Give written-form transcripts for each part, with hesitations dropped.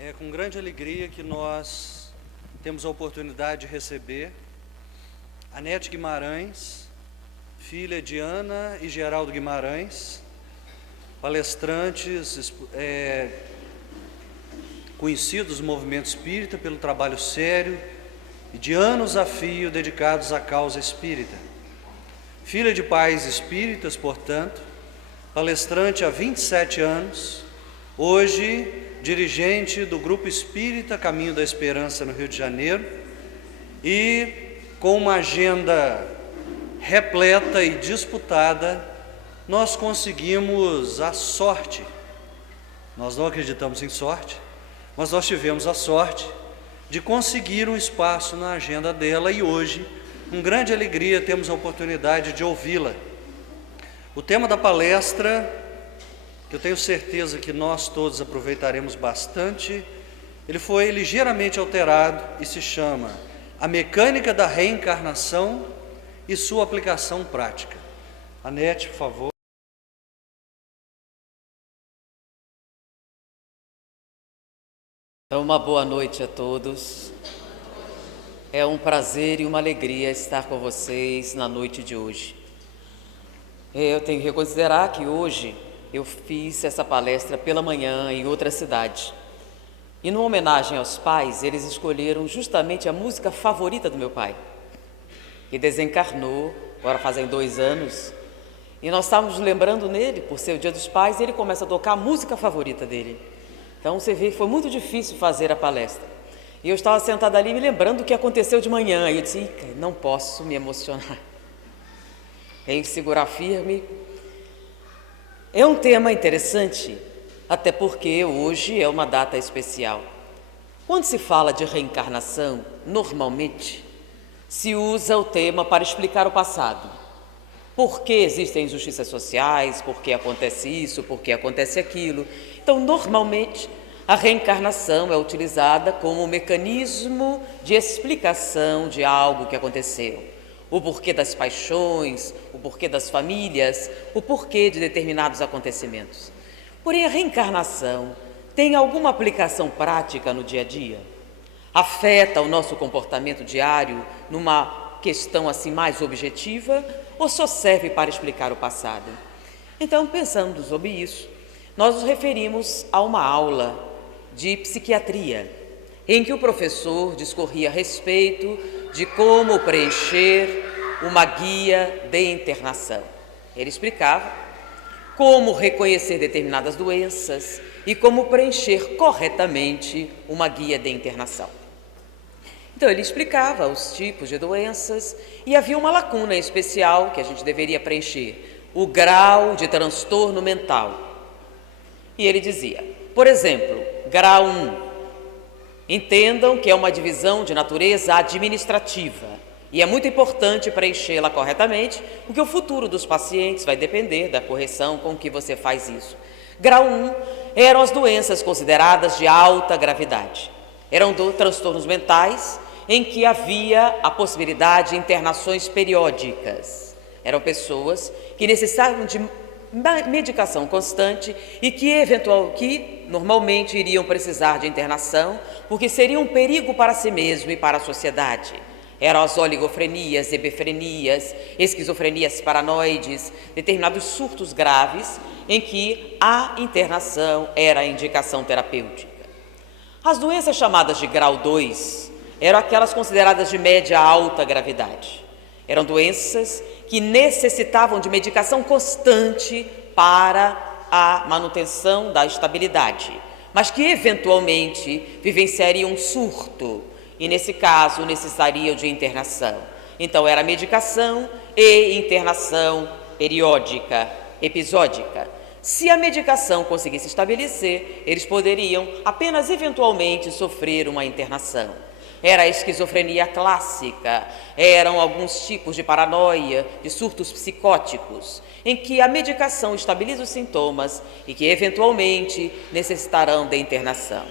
É com grande alegria que nós temos a oportunidade de receber a Nete Guimarães, filha de Ana e Geraldo Guimarães, palestrantes conhecidos do movimento espírita pelo trabalho sério e de anos a fio dedicados à causa espírita. Filha de pais espíritas, portanto, palestrante há 27 anos, hoje dirigente do Grupo Espírita Caminho da Esperança no Rio de Janeiro e com uma agenda repleta e disputada, nós conseguimos a sorte. Nós não acreditamos em sorte, mas nós tivemos a sorte de conseguir um espaço na agenda dela e hoje, com grande alegria, temos a oportunidade de ouvi-la. O tema da palestra, que eu tenho certeza que nós todos aproveitaremos bastante, ele foi ligeiramente alterado e se chama A Mecânica da Reencarnação e Sua Aplicação Prática. Anete, por favor. Então, uma boa noite a todos. É um prazer e uma alegria estar com vocês na noite de hoje. Eu tenho que reconsiderar que hoje eu fiz essa palestra pela manhã em outra cidade. E numa homenagem aos pais, eles escolheram justamente a música favorita do meu pai, que desencarnou, agora fazem 2 anos, e nós estávamos lembrando nele, por ser o Dia dos Pais, e ele começa a tocar a música favorita dele. Então você vê que foi muito difícil fazer a palestra. E eu estava sentada ali me lembrando o que aconteceu de manhã, e eu disse, não posso me emocionar. Tenho que segurar firme. É um tema interessante, até porque hoje é uma data especial. Quando se fala de reencarnação, normalmente se usa o tema para explicar o passado. Por que existem injustiças sociais, por que acontece isso, por que acontece aquilo. Então, normalmente, a reencarnação é utilizada como um mecanismo de explicação de algo que aconteceu. O porquê das paixões, o porquê das famílias, o porquê de determinados acontecimentos. Porém, a reencarnação tem alguma aplicação prática no dia a dia? Afeta o nosso comportamento diário numa questão assim mais objetiva ou só serve para explicar o passado? Então, pensando sobre isso, nós nos referimos a uma aula de psiquiatria, em que o professor discorria a respeito de como preencher uma guia de internação. Ele explicava como reconhecer determinadas doenças e como preencher corretamente uma guia de internação. Então ele explicava os tipos de doenças e havia uma lacuna especial que a gente deveria preencher, o grau de transtorno mental. E ele dizia, por exemplo, grau 1, entendam que é uma divisão de natureza administrativa e é muito importante preenchê-la corretamente, porque o futuro dos pacientes vai depender da correção com que você faz isso. Grau 1 eram as doenças consideradas de alta gravidade. Eram transtornos mentais em que havia a possibilidade de internações periódicas. Eram pessoas que necessitavam de medicação constante e que normalmente iriam precisar de internação porque seria um perigo para si mesmo e para a sociedade. Eram as oligofrenias, hebefrenias, esquizofrenias paranoides, determinados surtos graves em que a internação era a indicação terapêutica. As doenças chamadas de grau 2 eram aquelas consideradas de média a alta gravidade. Eram doenças que necessitavam de medicação constante para a manutenção da estabilidade, mas que eventualmente vivenciariam um surto e, nesse caso, necessitariam de internação. Então, era medicação e internação periódica, episódica. Se a medicação conseguisse estabelecer, eles poderiam apenas eventualmente sofrer uma internação. Era a esquizofrenia clássica, eram alguns tipos de paranoia, de surtos psicóticos, em que a medicação estabiliza os sintomas e que eventualmente necessitarão de internação.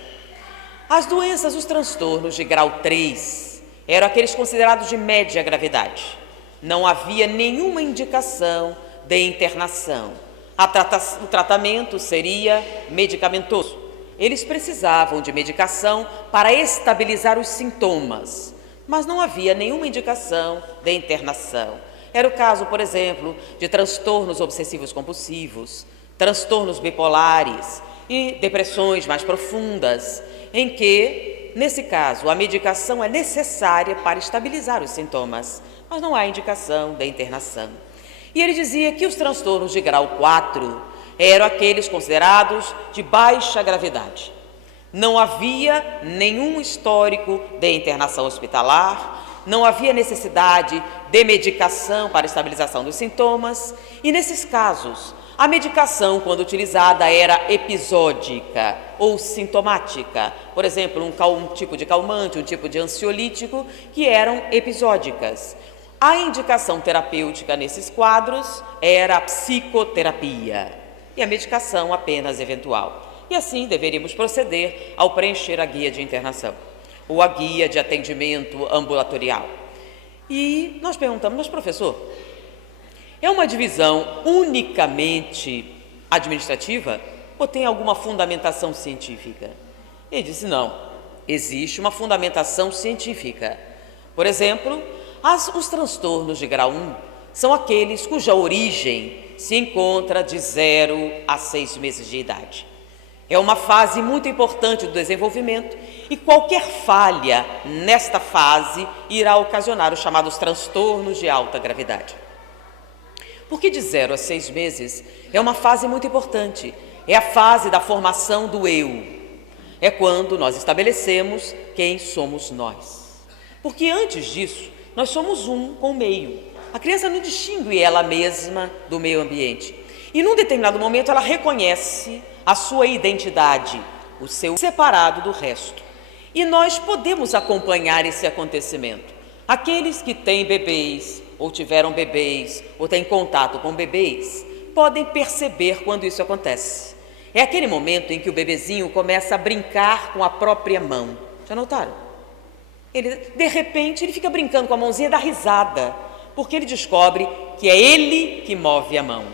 As doenças, os transtornos de grau 3, eram aqueles considerados de média gravidade. Não havia nenhuma indicação de internação. O tratamento seria medicamentoso. eles precisavam de medicação para estabilizar os sintomas, mas não havia nenhuma indicação de internação. Era o caso, por exemplo, de transtornos obsessivos compulsivos, transtornos bipolares e depressões mais profundas, em que, nesse caso, a medicação é necessária para estabilizar os sintomas, mas não há indicação de internação. E ele dizia que os transtornos de grau 4 eram aqueles considerados de baixa gravidade. Não havia nenhum histórico de internação hospitalar, não havia necessidade de medicação para estabilização dos sintomas, e nesses casos, a medicação, quando utilizada, era episódica ou sintomática. Por exemplo, um tipo de calmante, um tipo de ansiolítico, que eram episódicas. A indicação terapêutica nesses quadros era a psicoterapia e a medicação apenas eventual. E assim deveríamos proceder ao preencher a guia de internação ou a guia de atendimento ambulatorial. E nós perguntamos, mas professor, é uma divisão unicamente administrativa ou tem alguma fundamentação científica? Ele disse, não, existe uma fundamentação científica. Por exemplo, os transtornos de grau 1 são aqueles cuja origem se encontra de 0 a 6 meses de idade. É uma fase muito importante do desenvolvimento e qualquer falha nesta fase irá ocasionar os chamados transtornos de alta gravidade. Porque de 0 a 6 meses é uma fase muito importante, é a fase da formação do eu. É quando nós estabelecemos quem somos nós. Porque antes disso, nós somos um com o meio. A criança não distingue ela mesma do meio ambiente. E num determinado momento ela reconhece a sua identidade, o seu separado do resto. E nós podemos acompanhar esse acontecimento. Aqueles que têm bebês, ou tiveram bebês, ou têm contato com bebês, podem perceber quando isso acontece. É aquele momento em que o bebezinho começa a brincar com a própria mão. Já notaram? De repente, ele fica brincando com a mãozinha e dá risada, porque ele descobre que é ele que move a mão.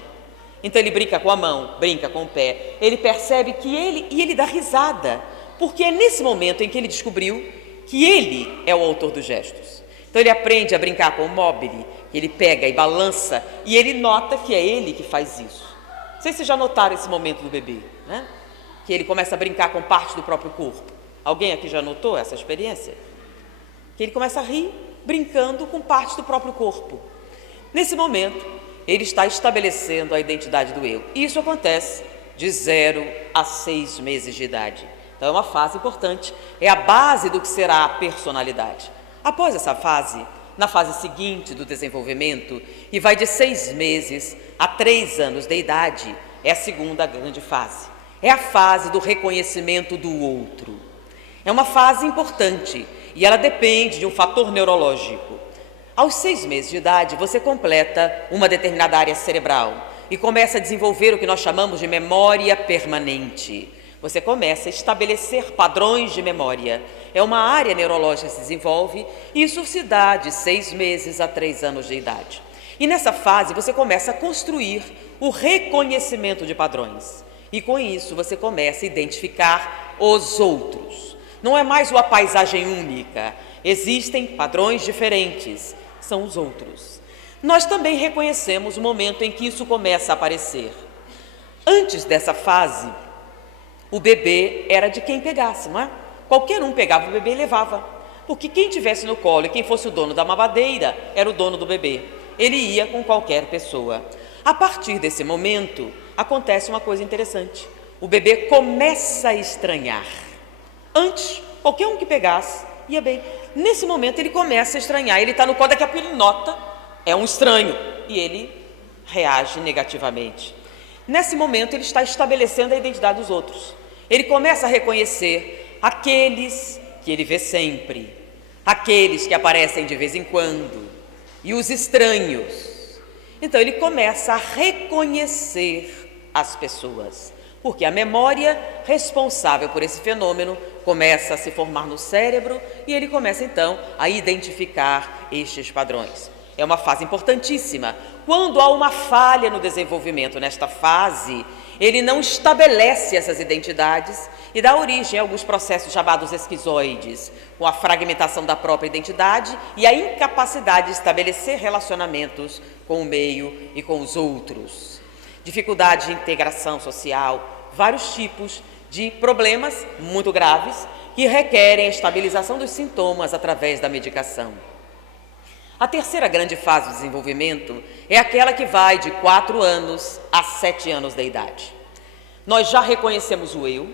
Então ele brinca com a mão, brinca com o pé, ele percebe que ele dá risada, porque é nesse momento em que ele descobriu que ele é o autor dos gestos. Então ele aprende a brincar com o mobile, que ele pega e balança, e ele nota que é ele que faz isso. Não sei se vocês já notaram esse momento do bebê, né? Que ele começa a brincar com parte do próprio corpo. Alguém aqui já notou essa experiência? Que ele começa a rir, brincando com parte do próprio corpo. Nesse momento, ele está estabelecendo a identidade do eu. E isso acontece de 0 a 6 meses de idade. Então é uma fase importante, é a base do que será a personalidade. Após essa fase, na fase seguinte do desenvolvimento, e vai de 6 meses a 3 anos de idade, é a segunda grande fase. É a fase do reconhecimento do outro. É uma fase importante e ela depende de um fator neurológico. Aos 6 meses de idade, você completa uma determinada área cerebral e começa a desenvolver o que nós chamamos de memória permanente. Você começa a estabelecer padrões de memória. É uma área neurológica que se desenvolve e isso se dá de 6 meses a 3 anos de idade. E nessa fase, você começa a construir o reconhecimento de padrões. E com isso, você começa a identificar os outros. Não é mais uma paisagem única. Existem padrões diferentes. São os outros. Nós também reconhecemos o momento em que isso começa a aparecer. Antes dessa fase, o bebê era de quem pegasse, não é? Qualquer um pegava o bebê e levava. Porque quem tivesse no colo e quem fosse o dono da mamadeira era o dono do bebê. Ele ia com qualquer pessoa. A partir desse momento, acontece uma coisa interessante. O bebê começa a estranhar. Antes, qualquer um que pegasse, ia bem. Nesse momento ele começa a estranhar, ele está no colo, daqui a pouco ele nota, é um estranho, e ele reage negativamente. Nesse momento ele está estabelecendo a identidade dos outros. Ele começa a reconhecer aqueles que ele vê sempre, aqueles que aparecem de vez em quando, e os estranhos. Então ele começa a reconhecer as pessoas, porque a memória responsável por esse fenômeno começa a se formar no cérebro e ele começa então a identificar estes padrões. É uma fase importantíssima. Quando há uma falha no desenvolvimento nesta fase, ele não estabelece essas identidades e dá origem a alguns processos chamados esquizoides, com a fragmentação da própria identidade e a incapacidade de estabelecer relacionamentos com o meio e com os outros. Dificuldade de integração social, vários tipos de problemas muito graves que requerem a estabilização dos sintomas através da medicação. A terceira grande fase do desenvolvimento é aquela que vai de 4 anos a 7 anos da idade. Nós já reconhecemos o eu,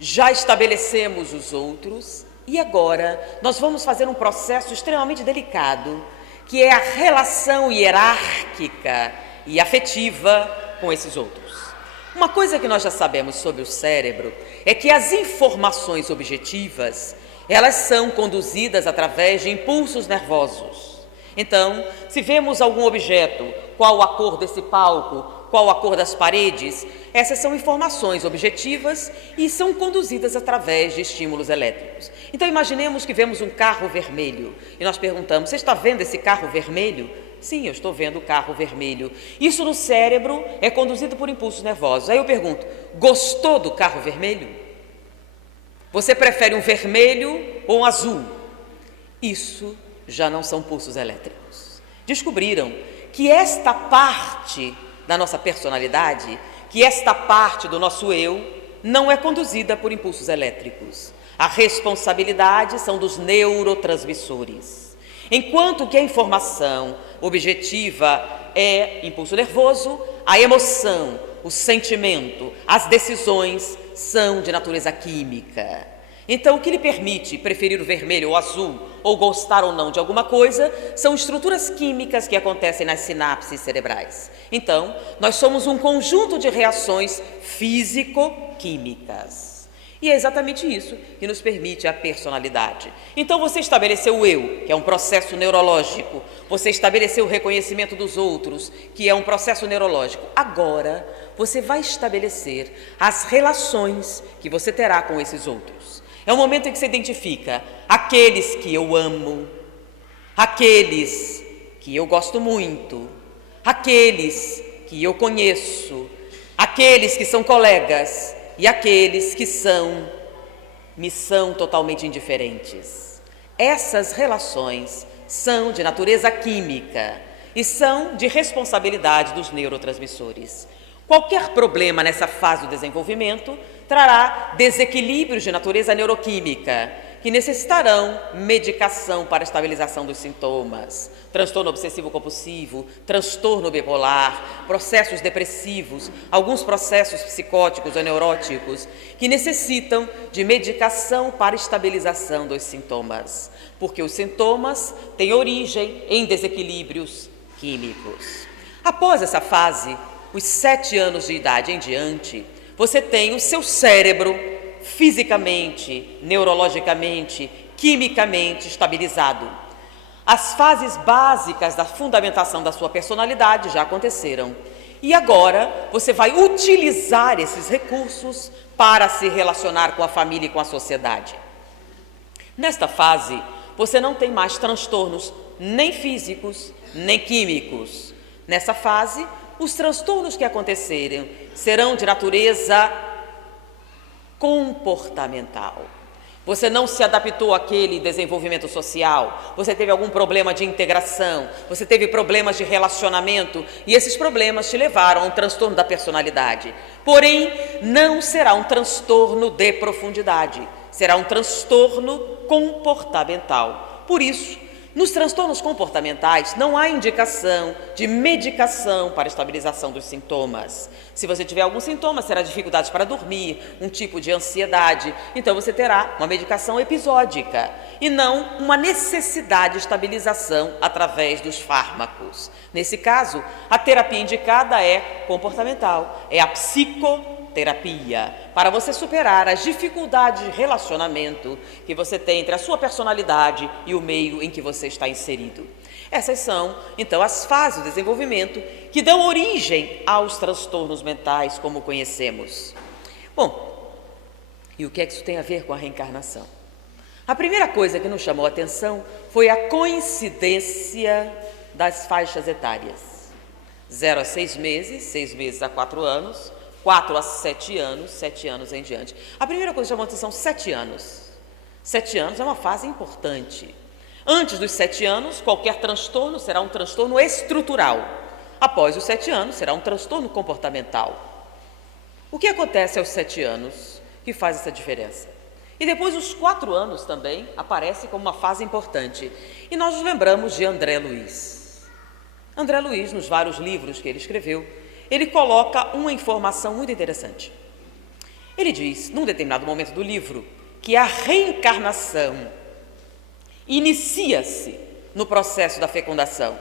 já estabelecemos os outros e agora nós vamos fazer um processo extremamente delicado, que é a relação hierárquica e afetiva com esses outros. Uma coisa que nós já sabemos sobre o cérebro é que as informações objetivas, elas são conduzidas através de impulsos nervosos. Então, se vemos algum objeto, qual a cor desse palco, qual a cor das paredes, essas são informações objetivas e são conduzidas através de estímulos elétricos. Então, imaginemos que vemos um carro vermelho e nós perguntamos: você está vendo esse carro vermelho? Sim, eu estou vendo o carro vermelho. Isso no cérebro é conduzido por impulsos nervosos. Aí eu pergunto: gostou do carro vermelho? Você prefere um vermelho ou um azul? Isso já não são pulsos elétricos. Descobriram que esta parte da nossa personalidade, que esta parte do nosso eu, não é conduzida por impulsos elétricos. A responsabilidade são dos neurotransmissores. Enquanto que a informação objetiva é impulso nervoso, a emoção, o sentimento, as decisões são de natureza química. Então, o que lhe permite preferir o vermelho ou o azul, ou gostar ou não de alguma coisa, são estruturas químicas que acontecem nas sinapses cerebrais. Então, nós somos um conjunto de reações físico-químicas. E é exatamente isso que nos permite a personalidade. Então, você estabeleceu o eu, que é um processo neurológico. Você estabeleceu o reconhecimento dos outros, que é um processo neurológico. Agora, você vai estabelecer as relações que você terá com esses outros. É o momento em que você identifica aqueles que eu amo, aqueles que eu gosto muito, aqueles que eu conheço, aqueles que são colegas e aqueles que me são totalmente indiferentes. Essas relações são de natureza química e são de responsabilidade dos neurotransmissores. Qualquer problema nessa fase do desenvolvimento trará desequilíbrios de natureza neuroquímica que necessitarão medicação para a estabilização dos sintomas, transtorno obsessivo-compulsivo, transtorno bipolar, processos depressivos, alguns processos psicóticos ou neuróticos que necessitam de medicação para a estabilização dos sintomas, porque os sintomas têm origem em desequilíbrios químicos. Após essa fase, os 7 anos de idade em diante, você tem o seu cérebro fisicamente, neurologicamente, quimicamente estabilizado. As fases básicas da fundamentação da sua personalidade já aconteceram. E agora você vai utilizar esses recursos para se relacionar com a família e com a sociedade. Nesta fase, você não tem mais transtornos nem físicos, nem químicos. Nessa fase, os transtornos que acontecerem serão de natureza comportamental. Você não se adaptou àquele desenvolvimento social, você teve algum problema de integração, você teve problemas de relacionamento e esses problemas te levaram a um transtorno da personalidade. Porém, não será um transtorno de profundidade, será um transtorno comportamental. Por isso, nos transtornos comportamentais, não há indicação de medicação para a estabilização dos sintomas. Se você tiver algum sintoma, será dificuldades para dormir, um tipo de ansiedade, então você terá uma medicação episódica e não uma necessidade de estabilização através dos fármacos. Nesse caso, a terapia indicada é comportamental, é a psicoterapia, para você superar as dificuldades de relacionamento que você tem entre a sua personalidade e o meio em que você está inserido. Essas são, então, as fases do desenvolvimento que dão origem aos transtornos mentais, como conhecemos. Bom, e o que é que isso tem a ver com a reencarnação? A primeira coisa que nos chamou a atenção foi a coincidência das faixas etárias. 0 a 6 meses, 6 meses a 4 anos, 4 a 7 anos, 7 anos em diante. A primeira coisa que chama a atenção, 7 anos. 7 anos é uma fase importante. Antes dos 7 anos, qualquer transtorno será um transtorno estrutural. Após os 7 anos, será um transtorno comportamental. O que acontece aos 7 anos que faz essa diferença? E depois os 4 anos também aparece como uma fase importante. E nós nos lembramos de André Luiz. André Luiz, nos vários livros que ele escreveu, ele coloca uma informação muito interessante. Ele diz, num determinado momento do livro, que a reencarnação inicia-se no processo da fecundação,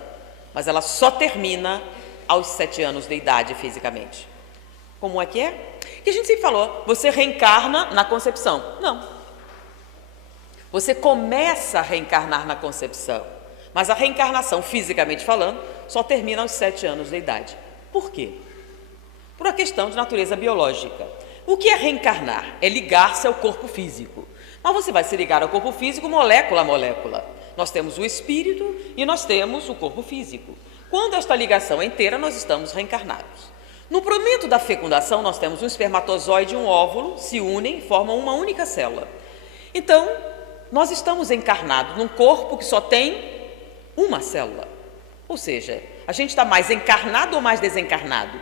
mas ela só termina aos 7 anos de idade fisicamente. Como é que é? Que a gente sempre falou, você reencarna na concepção. Não. Você começa a reencarnar na concepção, mas a reencarnação, fisicamente falando, só termina aos 7 anos de idade. Por quê? Por uma questão de natureza biológica. O que é reencarnar? É ligar-se ao corpo físico. Mas você vai se ligar ao corpo físico molécula a molécula. Nós temos o espírito e nós temos o corpo físico. Quando esta ligação é inteira, nós estamos reencarnados. No momento da fecundação, nós temos um espermatozoide e um óvulo, se unem e formam uma única célula. Então, nós estamos encarnados num corpo que só tem uma célula. Ou seja, a gente está mais encarnado ou mais desencarnado?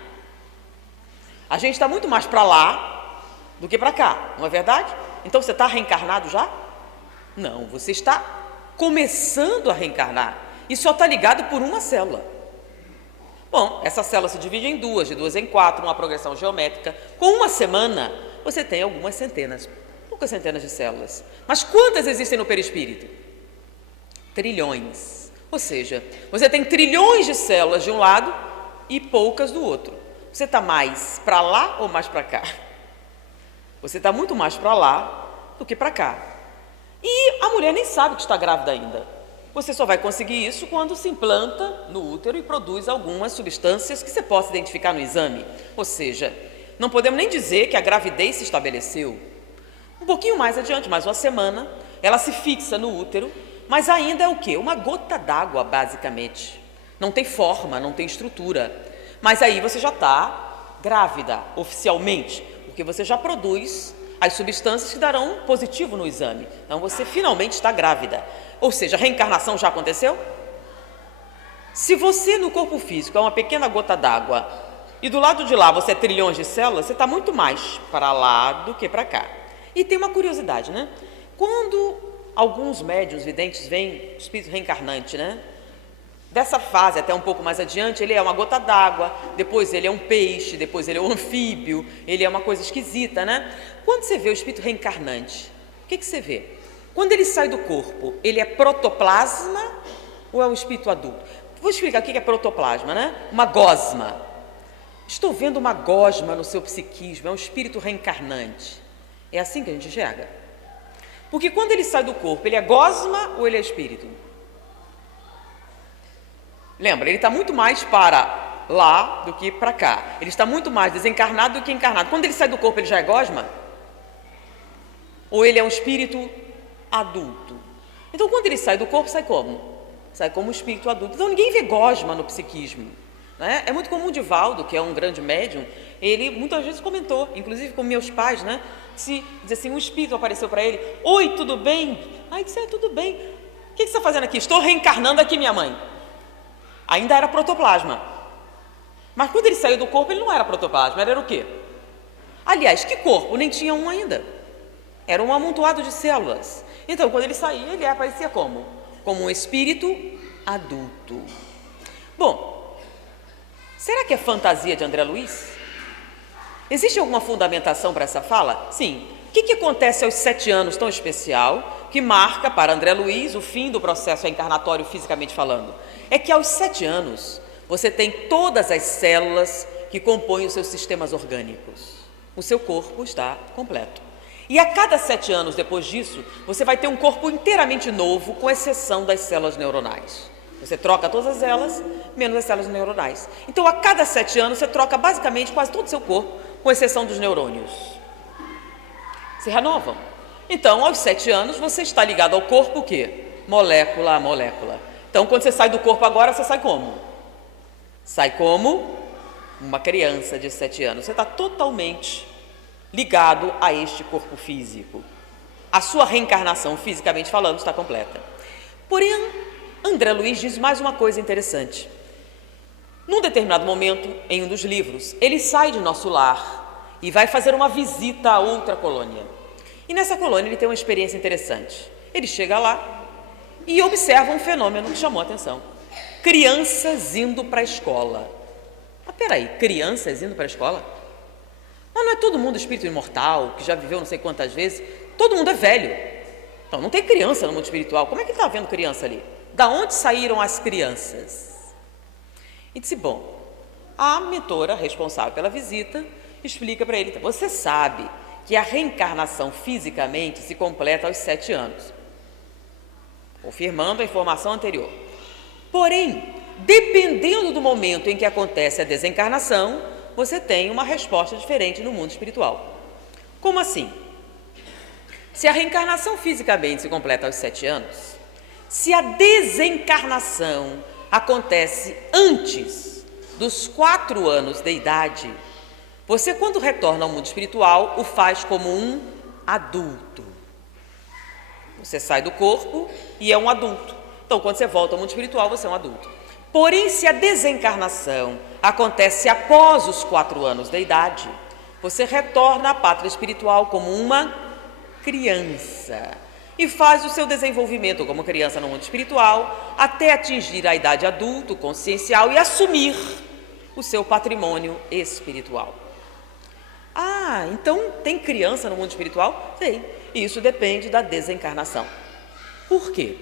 A gente está muito mais para lá do que para cá, não é verdade? Então, você está reencarnado já? Não, você está começando a reencarnar e só está ligado por uma célula. Bom, essa célula se divide em duas, de 2 em 4, uma progressão geométrica. Com uma semana, você tem algumas centenas, poucas centenas de células. Mas quantas existem no perispírito? Trilhões. Ou seja, você tem trilhões de células de um lado e poucas do outro. Você está mais para lá ou mais para cá? Você está muito mais para lá do que para cá. E a mulher nem sabe que está grávida ainda. Você só vai conseguir isso quando se implanta no útero e produz algumas substâncias que você possa identificar no exame. Ou seja, não podemos nem dizer que a gravidez se estabeleceu. Um pouquinho mais adiante, mais uma semana, ela se fixa no útero, mas ainda é o quê? Uma gota d'água, basicamente. Não tem forma, não tem estrutura. Mas aí você já está grávida, oficialmente, porque você já produz as substâncias que darão positivo no exame. Então, você finalmente está grávida. Ou seja, a reencarnação já aconteceu? Se você no corpo físico é uma pequena gota d'água e do lado de lá você é trilhões de células, você está muito mais para lá do que para cá. E tem uma curiosidade, né? Quando alguns médiuns videntes veem espírito reencarnante, né? Dessa fase até um pouco mais adiante, ele é uma gota d'água, depois ele é um peixe, depois ele é um anfíbio, ele é uma coisa esquisita, né? Quando você vê o espírito reencarnante, o que você vê? Quando ele sai do corpo, ele é protoplasma ou é um espírito adulto? Vou explicar o que é protoplasma, né? Uma gosma. Estou vendo uma gosma no seu psiquismo, é um espírito reencarnante. É assim que a gente enxerga? Porque quando ele sai do corpo, ele é gosma ou ele é espírito? Lembra, ele está muito mais para lá do que para cá. Ele está muito mais desencarnado do que encarnado. Quando ele sai do corpo, ele já é gosma? Ou ele é um espírito adulto? Então, quando ele sai do corpo, sai como? Sai como um espírito adulto. Então, ninguém vê gosma no psiquismo, né? É muito comum o Divaldo, que é um grande médium, ele muitas vezes comentou, inclusive com meus pais, né? Diz assim, um espírito apareceu para ele: oi, tudo bem? Aí disse, tudo bem. O que você está fazendo aqui? Estou reencarnando aqui, minha mãe. Ainda era protoplasma. Mas quando ele saiu do corpo, ele não era protoplasma, era o quê? Aliás, que corpo? Nem tinha um ainda. Era um amontoado de células. Então, quando ele saía, ele aparecia como? Como um espírito adulto. Bom, será que é fantasia de André Luiz? Existe alguma fundamentação para essa fala? Sim. O que acontece aos 7 anos tão especial, que marca para André Luiz o fim do processo reencarnatório fisicamente falando? É que aos 7 anos você tem todas as células que compõem os seus sistemas orgânicos. O seu corpo está completo. E a cada 7 anos depois disso, você vai ter um corpo inteiramente novo, com exceção das células neuronais. Você troca todas elas, menos as células neuronais. Então, a cada 7 anos, você troca basicamente quase todo o seu corpo, com exceção dos neurônios. Se renovam. Então, aos 7 anos, você está ligado ao corpo o quê? Molécula a molécula. Então, quando você sai do corpo agora, você sai como? Sai como uma criança de 7 anos. Você está totalmente ligado a este corpo físico. A sua reencarnação, fisicamente falando, está completa. Porém, André Luiz diz mais uma coisa interessante. Num determinado momento, em um dos livros, ele sai de nosso lar e vai fazer uma visita a outra colônia. E nessa colônia ele tem uma experiência interessante. Ele chega lá e observa um fenômeno que chamou a atenção. Crianças indo para a escola. Mas peraí, crianças indo para a escola? Mas não é todo mundo espírito imortal, que já viveu não sei quantas vezes? Todo mundo é velho. Então não tem criança no mundo espiritual. Como é que ele está vendo criança ali? Da onde saíram as crianças? E disse, bom, a mentora responsável pela visita explica para ele, você sabe que a reencarnação fisicamente se completa aos 7 anos, confirmando a informação anterior. Porém, dependendo do momento em que acontece a desencarnação, você tem uma resposta diferente no mundo espiritual. Como assim? Se a reencarnação fisicamente se completa aos 7 anos, se a desencarnação acontece antes dos 4 anos de idade, você, quando retorna ao mundo espiritual, o faz como um adulto. Você sai do corpo e é um adulto. Então, quando você volta ao mundo espiritual, você é um adulto. Porém, se a desencarnação acontece após os 4 anos de idade, você retorna à pátria espiritual como uma criança e faz o seu desenvolvimento como criança no mundo espiritual até atingir a idade adulto, consciencial e assumir o seu patrimônio espiritual. Ah, então tem criança no mundo espiritual? Tem. Isso depende da desencarnação. Por quê?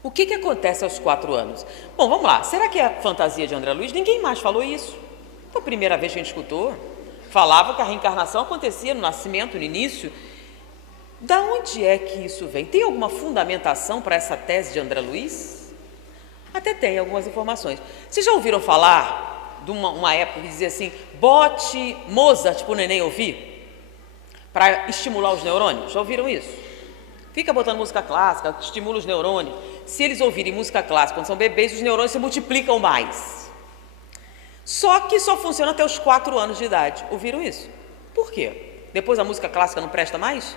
O que acontece aos 4 anos? Bom, vamos lá. Será que é a fantasia de André Luiz? Ninguém mais falou isso. Foi a primeira vez que a gente escutou. Falava que a reencarnação acontecia no nascimento, no início. Da onde é que isso vem? Tem alguma fundamentação para essa tese de André Luiz? Até tem algumas informações. Vocês já ouviram falar de uma época que dizia assim, bote Mozart para o neném ouvir, para estimular os neurônios? Já ouviram isso? Fica botando música clássica, estimula os neurônios. Se eles ouvirem música clássica quando são bebês, os neurônios se multiplicam mais. Só que só funciona até os 4 anos de idade. Ouviram isso? Por quê? Depois a música clássica não presta mais?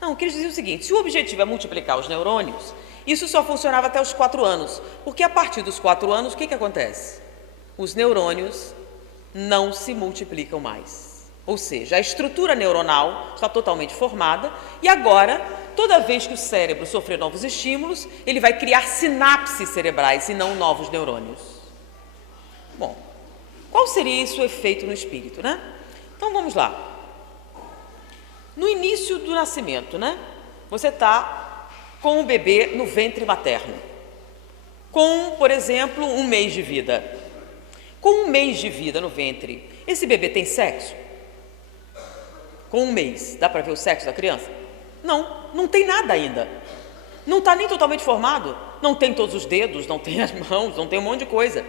Não, o que eles diziam é o seguinte, se o objetivo é multiplicar os neurônios, isso só funcionava até os 4 anos, porque a partir dos 4 anos, o que acontece? Os neurônios não se multiplicam mais. Ou seja, a estrutura neuronal está totalmente formada e agora, toda vez que o cérebro sofrer novos estímulos, ele vai criar sinapses cerebrais e não novos neurônios. Bom, qual seria isso o efeito no espírito, né? Então vamos lá. No início do nascimento, né? Você está com o bebê no ventre materno, com, por exemplo, 1 mês de vida. Com 1 mês de vida no ventre, esse bebê tem sexo? Com 1 mês, dá para ver o sexo da criança? Não, não tem nada ainda. Não está nem totalmente formado, não tem todos os dedos, não tem as mãos, não tem um monte de coisa.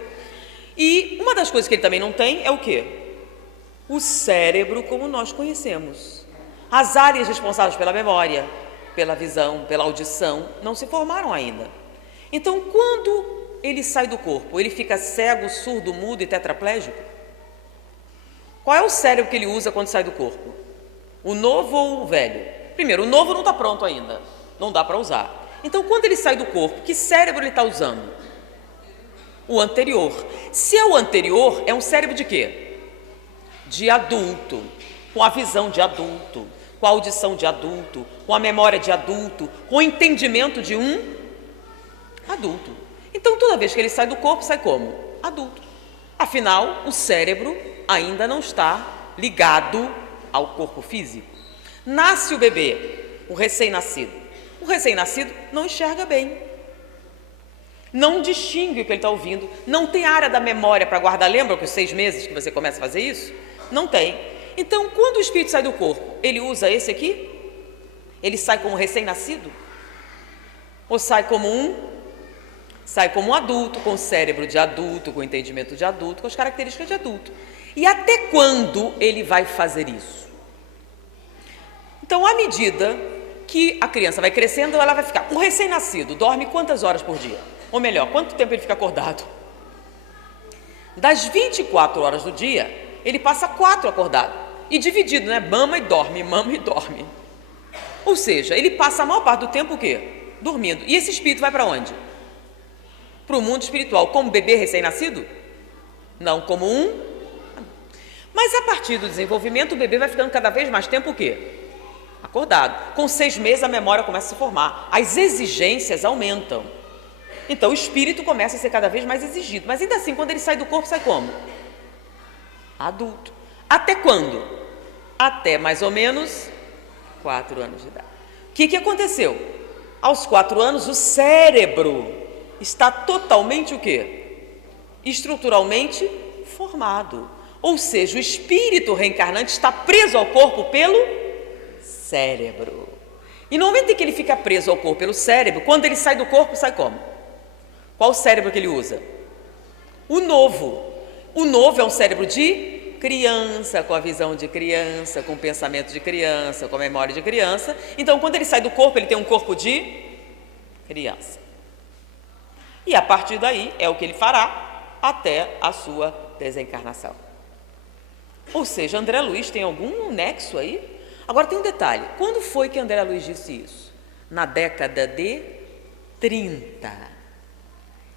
E uma das coisas que ele também não tem é o quê? O cérebro como nós conhecemos. As áreas responsáveis pela memória, pela visão, pela audição, não se formaram ainda. Então, quando ele sai do corpo, ele fica cego, surdo, mudo e tetraplégico? Qual é o cérebro que ele usa quando sai do corpo? O novo ou o velho? Primeiro, o novo não está pronto ainda, não dá para usar. Então, quando ele sai do corpo, que cérebro ele está usando? O anterior. Se é o anterior, é um cérebro de quê? De adulto, com a visão de adulto, com a audição de adulto, com a memória de adulto, com o entendimento de um adulto. Então, toda vez que ele sai do corpo, sai como? Adulto. Afinal, o cérebro ainda não está ligado ao corpo físico. Nasce o bebê, o recém-nascido. O recém-nascido não enxerga bem. Não distingue o que ele está ouvindo. Não tem área da memória para guardar. Lembra que os 6 meses que você começa a fazer isso? Não tem. Então, quando o espírito sai do corpo, ele usa esse aqui? Ele sai como recém-nascido? Ou sai como um adulto, com cérebro de adulto, com entendimento de adulto, com as características de adulto. E até quando ele vai fazer isso? Então, à medida que a criança vai crescendo, ela vai ficar. O recém-nascido dorme quantas horas por dia? Ou melhor, quanto tempo ele fica acordado? Das 24 horas do dia, ele passa 4 acordado. E dividido, né? Mama e dorme, mama e dorme. Ou seja, ele passa a maior parte do tempo o quê? Dormindo. E esse espírito vai para onde? Para o mundo espiritual. Como bebê recém-nascido? Não, como um. Mas a partir do desenvolvimento, o bebê vai ficando cada vez mais tempo o quê? Acordado. Com 6 meses, a memória começa a se formar. As exigências aumentam. Então, o espírito começa a ser cada vez mais exigido. Mas ainda assim, quando ele sai do corpo, sai como? Adulto. Até quando? Até mais ou menos 4 anos de idade. O que aconteceu? Aos 4 anos, o cérebro está totalmente o quê? Estruturalmente formado. Ou seja, o espírito reencarnante está preso ao corpo pelo cérebro. E no momento em que ele fica preso ao corpo pelo cérebro, quando ele sai do corpo, sai como? Qual o cérebro que ele usa? O novo. O novo é um cérebro de criança, com a visão de criança, com o pensamento de criança, com a memória de criança. Então, quando ele sai do corpo, ele tem um corpo de criança. E a partir daí é o que ele fará até a sua desencarnação. Ou seja, André Luiz tem algum nexo aí? Agora tem um detalhe, quando foi que André Luiz disse isso? Na década de 30.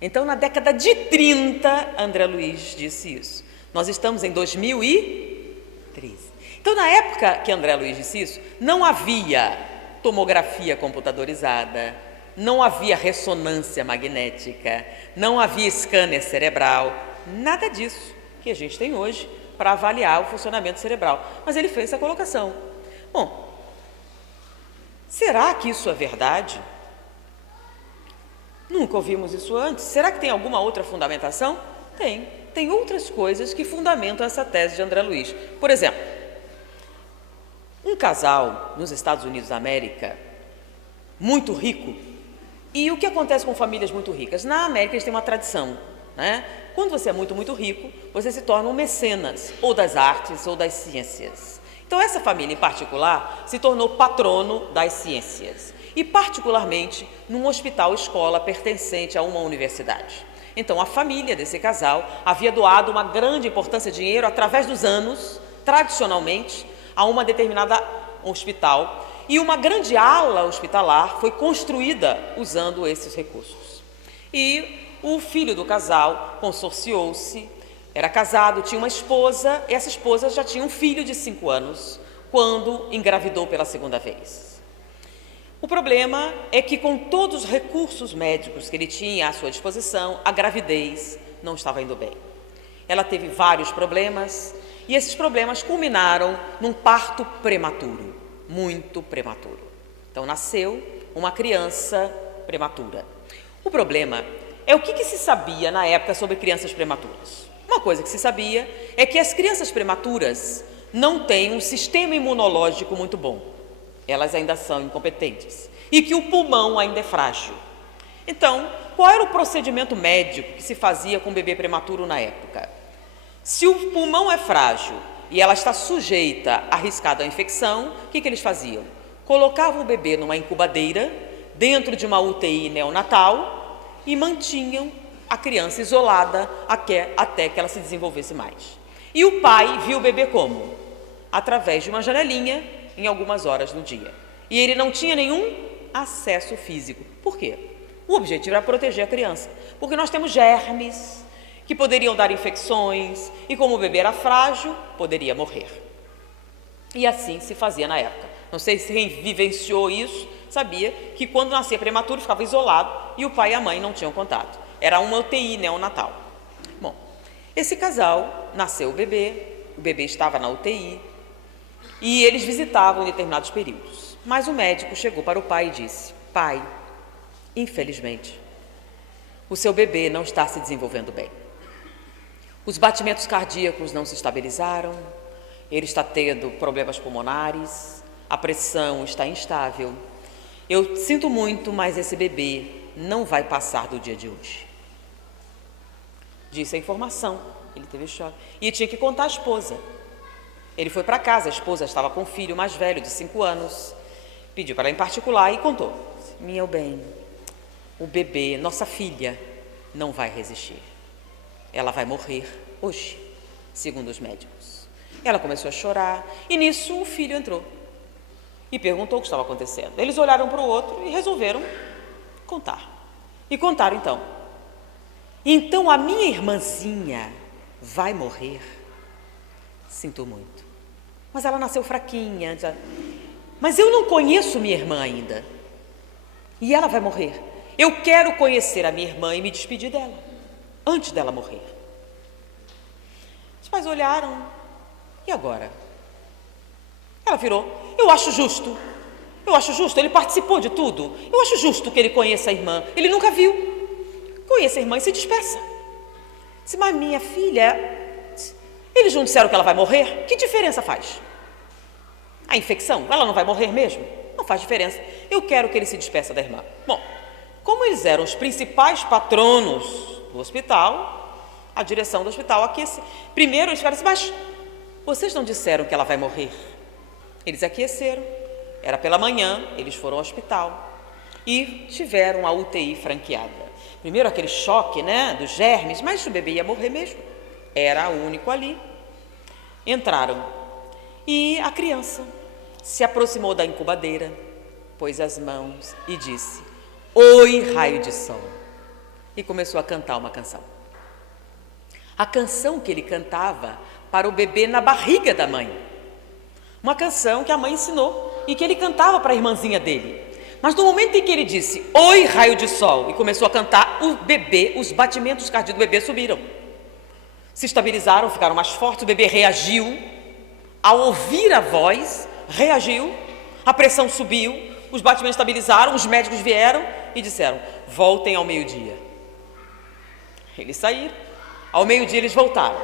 Então, na década de 30, André Luiz disse isso. Nós estamos em 2013. Então, na época que André Luiz disse isso, não havia tomografia computadorizada, não havia ressonância magnética, não havia scanner cerebral, nada disso que a gente tem hoje para avaliar o funcionamento cerebral. Mas ele fez essa colocação. Bom, será que isso é verdade? Nunca ouvimos isso antes. Será que tem alguma outra fundamentação? Tem. Tem outras coisas que fundamentam essa tese de André Luiz. Por exemplo, um casal nos Estados Unidos da América, muito rico. E o que acontece com famílias muito ricas? Na América eles têm uma tradição, né? Quando você é muito rico, você se torna um mecenas, ou das artes ou das ciências. Então, essa família em particular se tornou patrono das ciências. E, particularmente, num hospital-escola pertencente a uma universidade. Então, a família desse casal havia doado uma grande importância de dinheiro através dos anos, tradicionalmente, a uma determinada hospital. E uma grande ala hospitalar foi construída usando esses recursos. E o filho do casal consorciou-se, era casado, tinha uma esposa, e essa esposa já tinha um filho de 5 anos, quando engravidou pela segunda vez. O problema é que, com todos os recursos médicos que ele tinha à sua disposição, a gravidez não estava indo bem. Ela teve vários problemas, e esses problemas culminaram num parto prematuro, muito prematuro. Então, nasceu uma criança prematura. O problema é o que se sabia na época sobre crianças prematuras. Uma coisa que se sabia é que as crianças prematuras não têm um sistema imunológico muito bom. Elas ainda são incompetentes. E que o pulmão ainda é frágil. Então, qual era o procedimento médico que se fazia com o bebê prematuro na época? Se o pulmão é frágil e ela está sujeita, arriscada à infecção, o que eles faziam? Colocavam o bebê numa incubadeira, dentro de uma UTI neonatal, e mantinham a criança isolada até que ela se desenvolvesse mais. E o pai viu o bebê como? Através de uma janelinha, em algumas horas do dia. E ele não tinha nenhum acesso físico. Por quê? O objetivo era proteger a criança. Porque nós temos germes que poderiam dar infecções, e como o bebê era frágil, poderia morrer. E assim se fazia na época. Não sei se quem vivenciou isso sabia que quando nascia prematuro ficava isolado e o pai e a mãe não tinham contato. Era uma UTI neonatal. Bom, esse casal nasceu o bebê estava na UTI e eles visitavam em determinados períodos. Mas o médico chegou para o pai e disse: pai, infelizmente, o seu bebê não está se desenvolvendo bem. Os batimentos cardíacos não se estabilizaram, ele está tendo problemas pulmonares, a pressão está instável. Eu sinto muito, mas esse bebê não vai passar do dia de hoje. Disse a informação, ele teve choque. E tinha que contar à esposa. Ele foi para casa, a esposa estava com um filho mais velho, de 5 anos. Pediu para ela em particular e contou: meu bem, o bebê, nossa filha, não vai resistir. Ela vai morrer hoje, segundo os médicos. Ela começou a chorar e nisso o filho entrou e perguntou o que estava acontecendo. Eles olharam para o outro e resolveram contar. E contaram então: então a minha irmãzinha vai morrer? Sinto muito, mas ela nasceu fraquinha, mas eu não conheço minha irmã ainda e ela vai morrer. Eu quero conhecer a minha irmã e me despedir dela antes dela morrer. Os pais olharam: e agora? Ela virou: eu acho justo, ele participou de tudo, eu acho justo que ele conheça a irmã, ele nunca viu, conheça a irmã e se despeça. Mas minha filha, eles não disseram que ela vai morrer? Que diferença faz? A infecção, ela não vai morrer mesmo? Não faz diferença, eu quero que ele se despeça da irmã. Bom, como eles eram os principais patronos do hospital, a direção do hospital aquece. Primeiro eles falaram assim: mas vocês não disseram que ela vai morrer? Eles aqueceram, era pela manhã, eles foram ao hospital e tiveram a UTI franqueada. Primeiro aquele choque, dos germes, mas o bebê ia morrer mesmo, era o único ali. Entraram e a criança se aproximou da incubadeira, pôs as mãos e disse: oi, raio de sol, e começou a cantar uma canção. A canção que ele cantava para o bebê na barriga da mãe. Uma canção que a mãe ensinou e que ele cantava para a irmãzinha dele. Mas no momento em que ele disse oi, raio de sol, e começou a cantar, o bebê, os batimentos cardíacos do bebê subiram. Se estabilizaram, ficaram mais fortes, o bebê reagiu. Ao ouvir a voz, reagiu, a pressão subiu, os batimentos estabilizaram, os médicos vieram e disseram: voltem ao meio-dia. Eles saíram, ao meio-dia eles voltaram.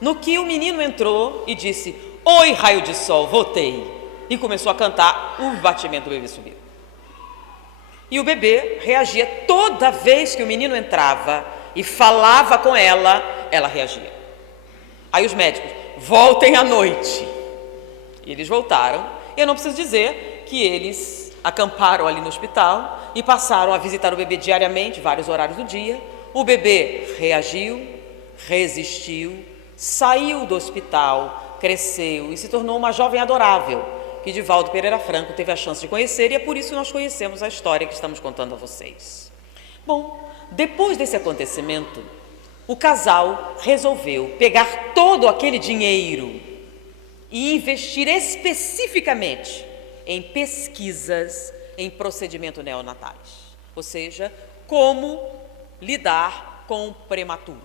No que o menino entrou e disse: oi, raio de sol, voltei, e começou a cantar, o batimento do bebê subiu. E o bebê reagia toda vez que o menino entrava e falava com ela, ela reagia. Aí os médicos: voltem à noite. E eles voltaram. Eu não preciso dizer que eles acamparam ali no hospital e passaram a visitar o bebê diariamente, vários horários do dia. O bebê reagiu, resistiu, saiu do hospital, cresceu e se tornou uma jovem adorável, que Divaldo Pereira Franco teve a chance de conhecer, e é por isso que nós conhecemos a história que estamos contando a vocês. Bom, depois desse acontecimento, o casal resolveu pegar todo aquele dinheiro e investir especificamente em pesquisas em procedimentos neonatais, ou seja, como lidar com prematuros.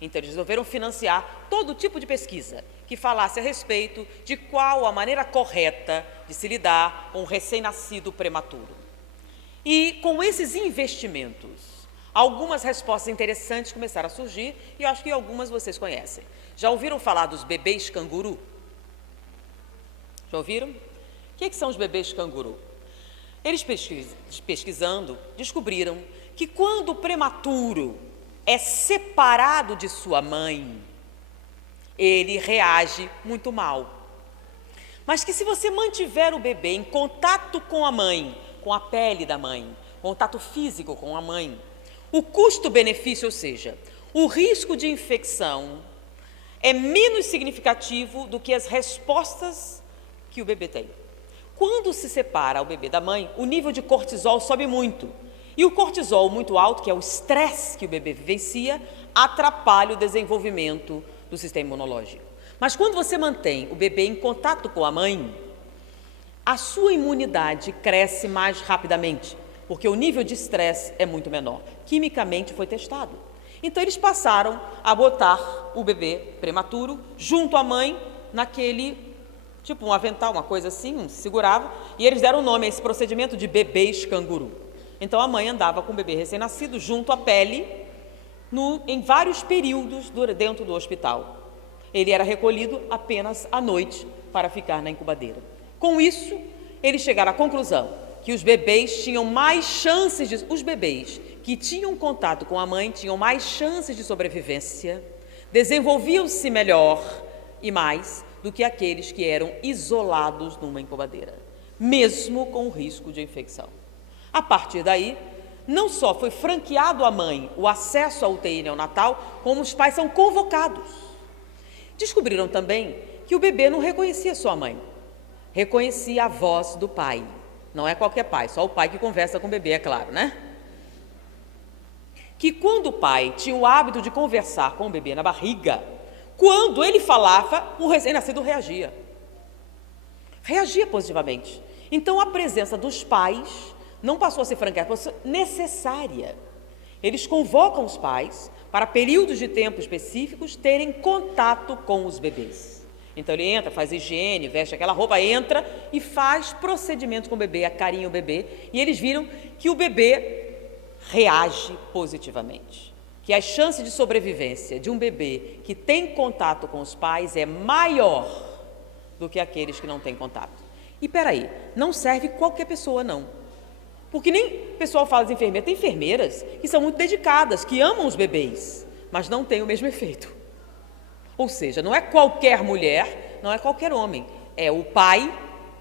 Então eles resolveram financiar todo tipo de pesquisa que falasse a respeito de qual a maneira correta de se lidar com um recém-nascido prematuro. E com esses investimentos, algumas respostas interessantes começaram a surgir, e eu acho que algumas vocês conhecem. Já ouviram falar dos bebês canguru? Já ouviram? O que são os bebês canguru? Eles pesquisando, descobriram que quando o prematuro é separado de sua mãe, ele reage muito mal. Mas que se você mantiver o bebê em contato com a mãe, com a pele da mãe, contato físico com a mãe, o custo-benefício, ou seja, o risco de infecção é menos significativo do que as respostas que o bebê tem. Quando se separa o bebê da mãe, o nível de cortisol sobe muito. E o cortisol muito alto, que é o estresse que o bebê vivencia, atrapalha o desenvolvimento do sistema imunológico. Mas quando você mantém o bebê em contato com a mãe, a sua imunidade cresce mais rapidamente, porque o nível de estresse é muito menor. Quimicamente foi testado. Então eles passaram a botar o bebê prematuro junto à mãe naquele, tipo um avental, uma coisa assim, segurava, e eles deram o nome a esse procedimento de bebês canguru. Então a mãe andava com o bebê recém-nascido junto à pele em vários períodos dentro do hospital. Ele era recolhido apenas à noite para ficar na incubadeira. Com isso, eles chegaram à conclusão que os bebês tinham mais chances os bebês que tinham contato com a mãe tinham mais chances de sobrevivência, desenvolviam-se melhor e mais do que aqueles que eram isolados numa incubadeira. mesmo com o risco de infecção. A partir daí, não só foi franqueado à mãe o acesso à UTI neonatal, como os pais são convocados. Descobriram também que o bebê não reconhecia sua mãe, reconhecia a voz do pai. Não é qualquer pai, só o pai que conversa com o bebê, é claro, né? Que quando o pai tinha o hábito de conversar com o bebê na barriga, quando ele falava, o recém-nascido reagia. Reagia positivamente. Então, a presença dos pais não passou a ser franqueada, passou a ser necessária. Eles convocam os pais para períodos de tempo específicos terem contato com os bebês. Então, ele entra, faz higiene, veste aquela roupa, entra e faz procedimentos com o bebê, acarinha o bebê, e eles viram que o bebê reage positivamente. Que a chance de sobrevivência de um bebê que tem contato com os pais é maior do que aqueles que não têm contato. E peraí, não serve qualquer pessoa não. Porque nem o pessoal fala de enfermeira, tem enfermeiras que são muito dedicadas, que amam os bebês, mas não têm o mesmo efeito. Ou seja, não é qualquer mulher, não é qualquer homem, é o pai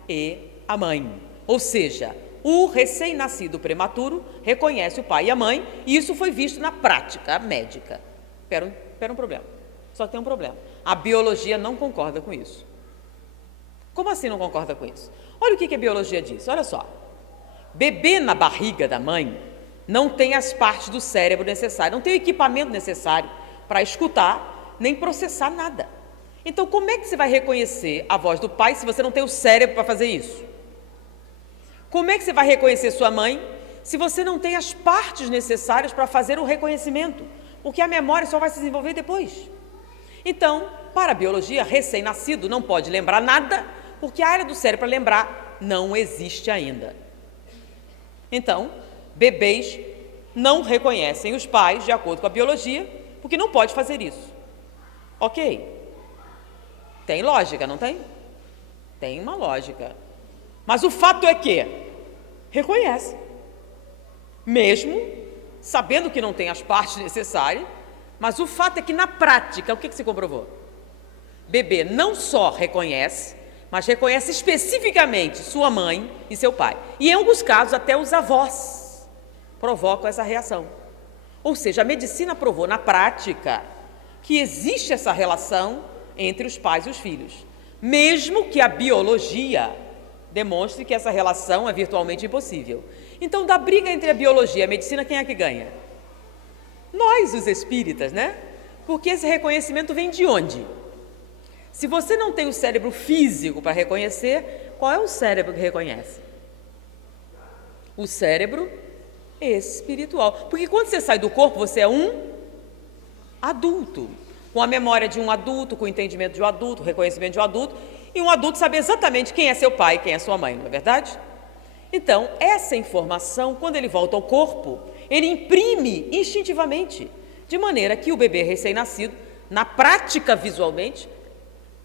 e a mãe. Ou seja, o recém-nascido prematuro reconhece o pai e a mãe, e isso foi visto na prática médica. Espera um problema, só tem um problema. A biologia não concorda com isso. Como assim não concorda com isso? Olha o que a biologia diz, olha só. Bebê na barriga da mãe não tem as partes do cérebro necessárias, não tem o equipamento necessário para escutar nem processar nada. Então, como é que você vai reconhecer a voz do pai se você não tem o cérebro para fazer isso? Como é que você vai reconhecer sua mãe se você não tem as partes necessárias para fazer o reconhecimento? Porque a memória só vai se desenvolver depois. Então, para a biologia, recém-nascido não pode lembrar nada, porque a área do cérebro para lembrar não existe ainda. Então, bebês não reconhecem os pais, de acordo com a biologia, porque não pode fazer isso. Ok. Tem lógica, não tem? Tem uma lógica. Mas o fato é que reconhece. Mesmo sabendo que não tem as partes necessárias, mas o fato é que na prática, o que se comprovou? Bebê não só reconhece, mas reconhece especificamente sua mãe e seu pai. E em alguns casos até os avós provocam essa reação. Ou seja, a medicina provou na prática que existe essa relação entre os pais e os filhos, mesmo que a biologia demonstre que essa relação é virtualmente impossível. Então, da briga entre a biologia e a medicina, quem é que ganha? Nós, os espíritas, né? Porque esse reconhecimento vem de onde? Se você não tem o cérebro físico para reconhecer, qual é o cérebro que reconhece? O cérebro espiritual. Porque quando você sai do corpo, você é um adulto, com a memória de um adulto, com o entendimento de um adulto, o reconhecimento de um adulto, e um adulto sabe exatamente quem é seu pai e quem é sua mãe, não é verdade? Então, essa informação, quando ele volta ao corpo, ele imprime instintivamente, de maneira que o bebê recém-nascido, na prática visualmente,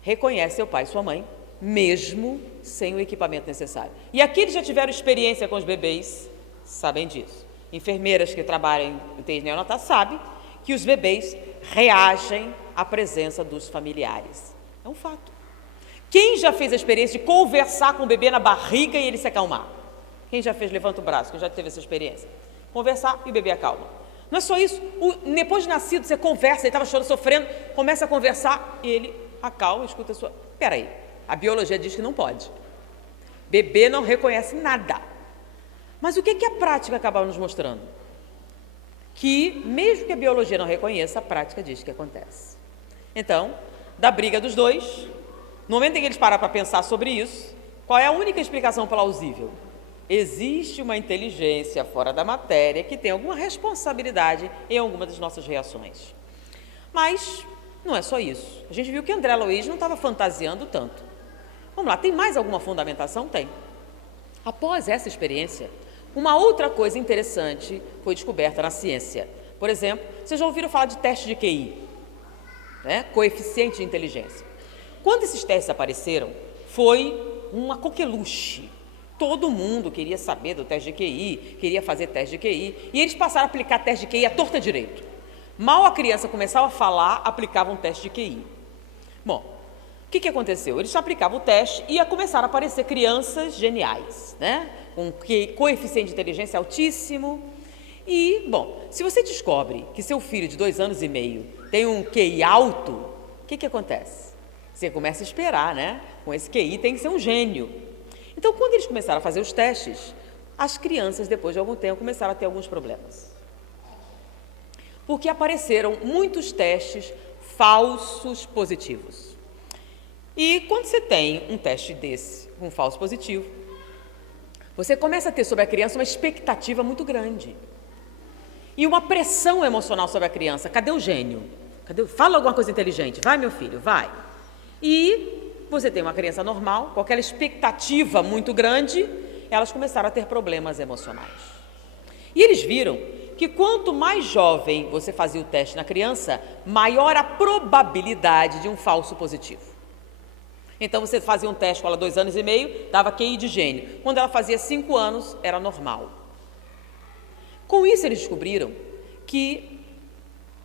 reconhece seu pai e sua mãe, mesmo sem o equipamento necessário. E aqueles que já tiveram experiência com os bebês sabem disso. Enfermeiras que trabalham em UTI neonatal sabem que os bebês reagem à presença dos familiares. É um fato. Quem já fez a experiência de conversar com o bebê na barriga e ele se acalmar? Quem já fez? Levanta o braço, quem já teve essa experiência. Conversar e o bebê acalma. Não é só isso. Depois de nascido, você conversa, ele estava chorando, sofrendo, começa a conversar e ele acalma, escuta a sua... Espera aí, a biologia diz que não pode. Bebê não reconhece nada. Mas o que a prática acaba nos mostrando? Que, mesmo que a biologia não reconheça, a prática diz que acontece. Então, da briga dos dois, no momento em que eles param para pensar sobre isso, qual é a única explicação plausível? Existe uma inteligência fora da matéria que tem alguma responsabilidade em alguma das nossas reações. Mas não é só isso. A gente viu que André Luiz não estava fantasiando tanto. Vamos lá, tem mais alguma fundamentação? Tem. Após essa experiência, uma outra coisa interessante foi descoberta na ciência. Por exemplo, vocês já ouviram falar de teste de QI, né? Coeficiente de inteligência. Quando esses testes apareceram, foi uma coqueluche. Todo mundo queria saber do teste de QI, queria fazer teste de QI, e eles passaram a aplicar teste de QI à torta direito. Mal a criança começava a falar, aplicavam um teste de QI. Bom, que aconteceu? Eles aplicavam o teste e ia começar a aparecer crianças geniais, né? Com coeficiente de inteligência altíssimo. E, bom, se você descobre que seu filho de 2 anos e meio tem um QI alto, o que acontece? Você começa a esperar, né? Com esse QI tem que ser um gênio. Então, quando eles começaram a fazer os testes, as crianças, depois de algum tempo, começaram a ter alguns problemas. Porque apareceram muitos testes falsos positivos. E quando você tem um teste desse, um falso positivo, você começa a ter sobre a criança uma expectativa muito grande. E uma pressão emocional sobre a criança. Cadê o gênio? Fala alguma coisa inteligente. Vai, meu filho, vai. E você tem uma criança normal, com aquela expectativa muito grande, elas começaram a ter problemas emocionais. E eles viram que quanto mais jovem você fazia o teste na criança, maior a probabilidade de um falso positivo. Então, você fazia um teste com ela 2 anos e meio, dava QI de gênio. Quando ela fazia 5 anos, era normal. Com isso, eles descobriram que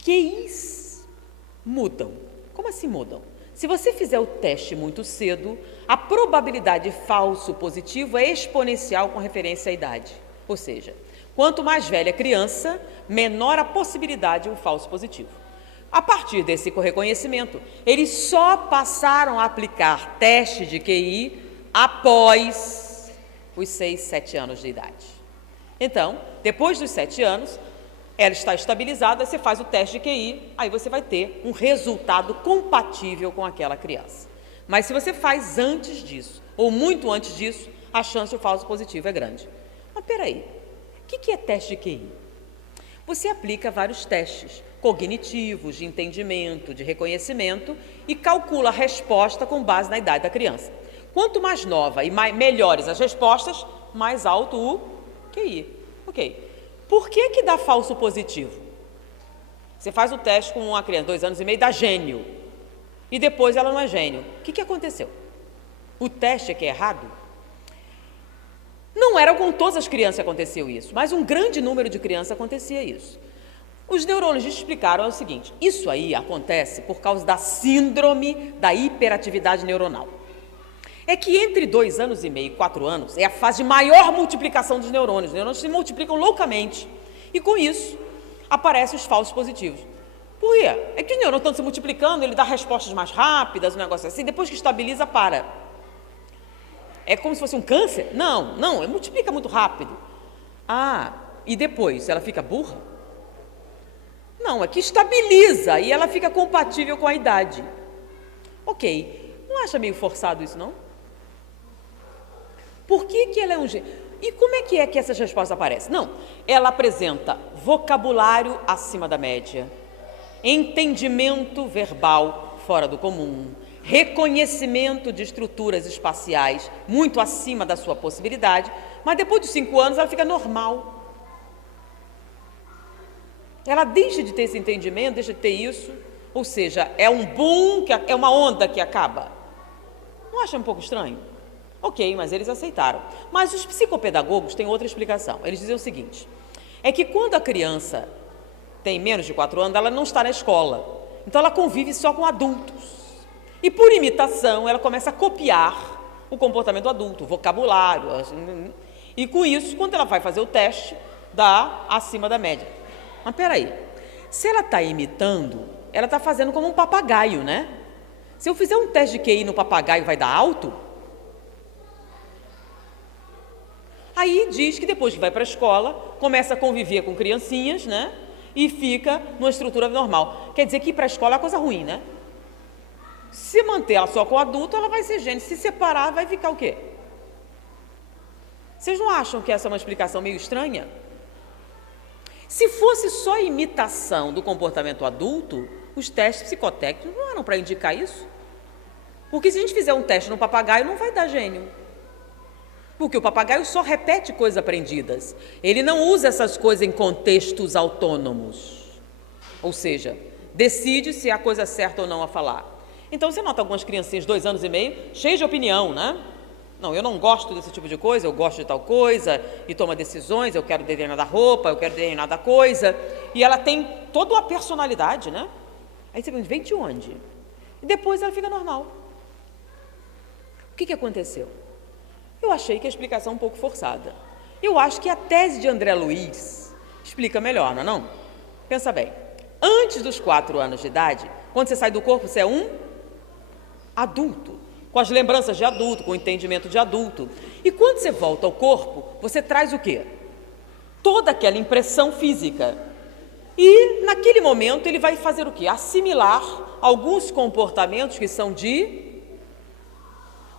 QIs mudam. Como assim mudam? Se você fizer o teste muito cedo, a probabilidade de falso positivo é exponencial com referência à idade. Ou seja, quanto mais velha a criança, menor a possibilidade de um falso positivo. A partir desse reconhecimento, eles só passaram a aplicar teste de QI após os 6, 7 anos de idade. Então, depois dos 7 anos, ela está estabilizada, você faz o teste de QI, aí você vai ter um resultado compatível com aquela criança. Mas se você faz antes disso, ou muito antes disso, a chance de falso positivo é grande. Mas peraí, o que é teste de QI? Você aplica vários testes cognitivos, de entendimento, de reconhecimento e calcula a resposta com base na idade da criança. Quanto mais nova e melhores as respostas, mais alto o QI. Ok. Por que dá falso positivo? Você faz o teste com uma criança, 2 anos e meio, dá gênio. E depois ela não é gênio. O que aconteceu? O teste é que é errado? Não era com todas as crianças que aconteceu isso, mas um grande número de crianças acontecia isso. Os neurologistas explicaram o seguinte: isso aí acontece por causa da síndrome da hiperatividade neuronal. É que entre 2 anos e meio e 4 anos é a fase de maior multiplicação dos neurônios. Os neurônios se multiplicam loucamente. E com isso, aparecem os falsos positivos. Por quê? É que os neurônios estão se multiplicando, ele dá respostas mais rápidas, um negócio assim, depois que estabiliza, para. É como se fosse um câncer? Não, ele multiplica muito rápido. Ah, e depois, ela fica burra? Não, é que estabiliza e ela fica compatível com a idade. Ok, não acha meio forçado isso, não? Por que ela é um gênio? E como é que essas respostas aparecem? Não, ela apresenta vocabulário acima da média, entendimento verbal fora do comum, reconhecimento de estruturas espaciais muito acima da sua possibilidade, mas depois de 5 anos ela fica normal. Ela deixa de ter esse entendimento, deixa de ter isso, ou seja, é um boom, é uma onda que acaba. Não acha um pouco estranho? Ok, mas eles aceitaram. Mas os psicopedagogos têm outra explicação. Eles dizem o seguinte: é que quando a criança tem menos de 4 anos, ela não está na escola. Então ela convive só com adultos. E por imitação, ela começa a copiar o comportamento adulto, o vocabulário. E com isso, quando ela vai fazer o teste, dá acima da média. Mas peraí, se ela está imitando, ela está fazendo como um papagaio, né? Se eu fizer um teste de QI no papagaio, vai dar alto? Aí diz que depois que vai para a escola, começa a conviver com criancinhas, né? E fica numa estrutura normal. Quer dizer que ir para a escola é uma coisa ruim, né? Se manter ela só com o adulto, ela vai ser gênio. Se separar, vai ficar o quê? Vocês não acham que essa é uma explicação meio estranha? Se fosse só imitação do comportamento adulto, os testes psicotécnicos não eram para indicar isso. Porque se a gente fizer um teste no papagaio, não vai dar gênio. Porque o papagaio só repete coisas aprendidas. Ele não usa essas coisas em contextos autônomos. Ou seja, decide se é a coisa certa ou não a falar. Então, você nota algumas criancinhas de 2 anos e meio, cheias de opinião, né? Não, eu não gosto desse tipo de coisa, eu gosto de tal coisa, e toma decisões, eu quero determinada roupa, eu quero determinada coisa. E ela tem toda uma personalidade, né? Aí você vem de onde? E depois ela fica normal. que aconteceu? Eu achei que a explicação é um pouco forçada. Eu acho que a tese de André Luiz explica melhor, não é não? Pensa bem, antes dos 4 anos de idade, quando você sai do corpo, você é um adulto, com as lembranças de adulto, com o entendimento de adulto. E quando você volta ao corpo, você traz o quê? Toda aquela impressão física. E, naquele momento, ele vai fazer o quê? Assimilar alguns comportamentos que são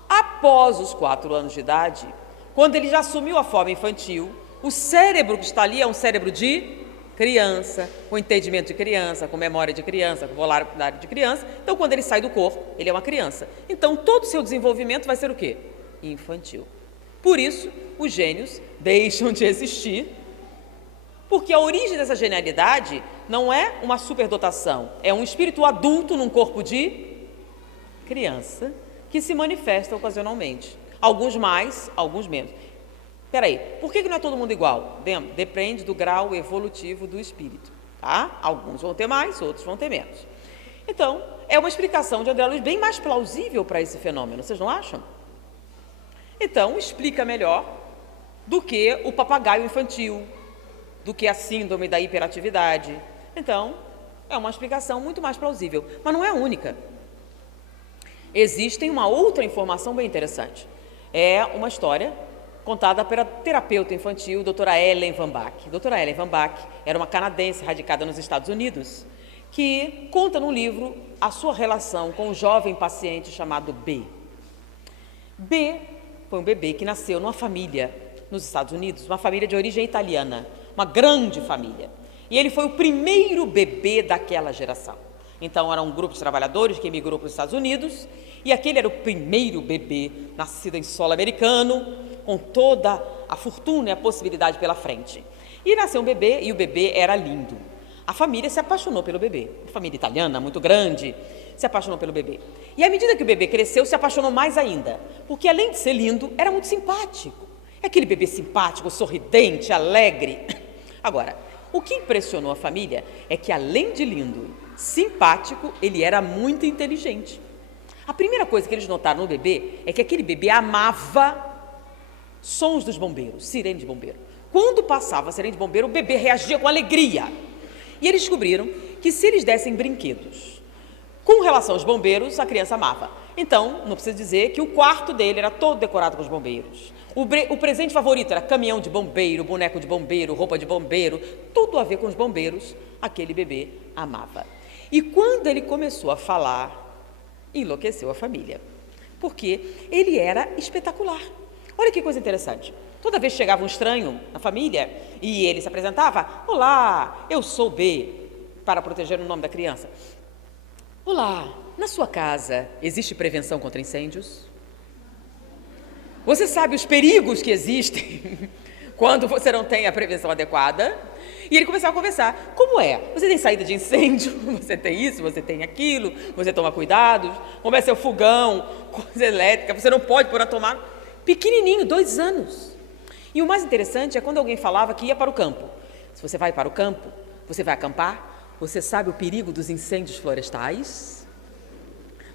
Após os 4 anos de idade, quando ele já assumiu a forma infantil, o cérebro que está ali é um cérebro de criança, com entendimento de criança, com memória de criança, com vocabulário de criança. Então, quando ele sai do corpo, ele é uma criança. Então, todo o seu desenvolvimento vai ser o quê? Infantil. Por isso, os gênios deixam de existir, porque a origem dessa genialidade não é uma superdotação, é um espírito adulto num corpo de criança, que se manifesta ocasionalmente. Alguns mais, alguns menos. Espera aí, por que não é todo mundo igual? Depende do grau evolutivo do espírito, tá? Alguns vão ter mais, outros vão ter menos. Então, é uma explicação de André Luiz bem mais plausível para esse fenômeno, vocês não acham? Então, explica melhor do que o papagaio infantil, do que a síndrome da hiperatividade. Então, é uma explicação muito mais plausível, mas não é a única. Existe uma outra informação bem interessante. É uma história contada pela terapeuta infantil, doutora Ellen Van Bach. Doutora Ellen Van Bach era uma canadense radicada nos Estados Unidos, que conta no livro a sua relação com um jovem paciente chamado B. B foi um bebê que nasceu numa família nos Estados Unidos, uma família de origem italiana, uma grande família. E ele foi o primeiro bebê daquela geração. Então, era um grupo de trabalhadores que emigrou para os Estados Unidos, e aquele era o primeiro bebê nascido em solo americano, com toda a fortuna e a possibilidade pela frente. E nasceu um bebê, e o bebê era lindo. A família se apaixonou pelo bebê. Uma família italiana, muito grande, se apaixonou pelo bebê. E à medida que o bebê cresceu, se apaixonou mais ainda, porque além de ser lindo, era muito simpático. É aquele bebê simpático, sorridente, alegre. Agora, o que impressionou a família é que, além de lindo, simpático, ele era muito inteligente. A primeira coisa que eles notaram no bebê é que aquele bebê amava sons dos bombeiros, sirene de bombeiro. Quando passava a sirene de bombeiro, o bebê reagia com alegria. E eles descobriram que se eles dessem brinquedos com relação aos bombeiros, a criança amava. Então, não precisa dizer que o quarto dele era todo decorado com os bombeiros. O presente favorito era caminhão de bombeiro, boneco de bombeiro, roupa de bombeiro, tudo a ver com os bombeiros, aquele bebê amava. E quando ele começou a falar, enlouqueceu a família, porque ele era espetacular. Olha que coisa interessante. Toda vez que chegava um estranho na família e ele se apresentava, olá, eu sou B, para proteger o nome da criança. Olá, na sua casa existe prevenção contra incêndios? Você sabe os perigos que existem quando você não tem a prevenção adequada? E ele começava a conversar. Como é? Você tem saída de incêndio? Você tem isso? Você tem aquilo? Você toma cuidado? Como é seu fogão? Coisa elétrica? Você não pode pôr a tomar? Pequenininho, 2 anos. E o mais interessante é quando alguém falava que ia para o campo. Se você vai para o campo, você vai acampar, você sabe o perigo dos incêndios florestais?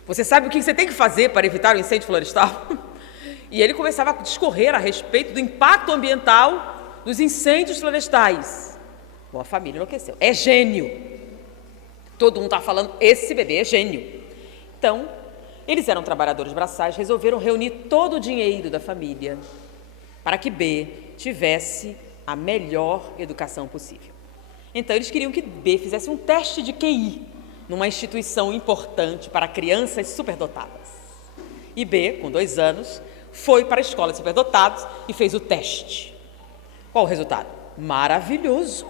Você sabe o que você tem que fazer para evitar o incêndio florestal? E ele começava a discorrer a respeito do impacto ambiental dos incêndios florestais. Bom, a família enlouqueceu. É gênio. Todo mundo está falando, esse bebê é gênio. Então, eles eram trabalhadores braçais, resolveram reunir todo o dinheiro da família para que B tivesse a melhor educação possível. Então, eles queriam que B fizesse um teste de QI numa instituição importante para crianças superdotadas. E B, com 2 anos, foi para a escola de superdotados e fez o teste. Qual o resultado? Maravilhoso!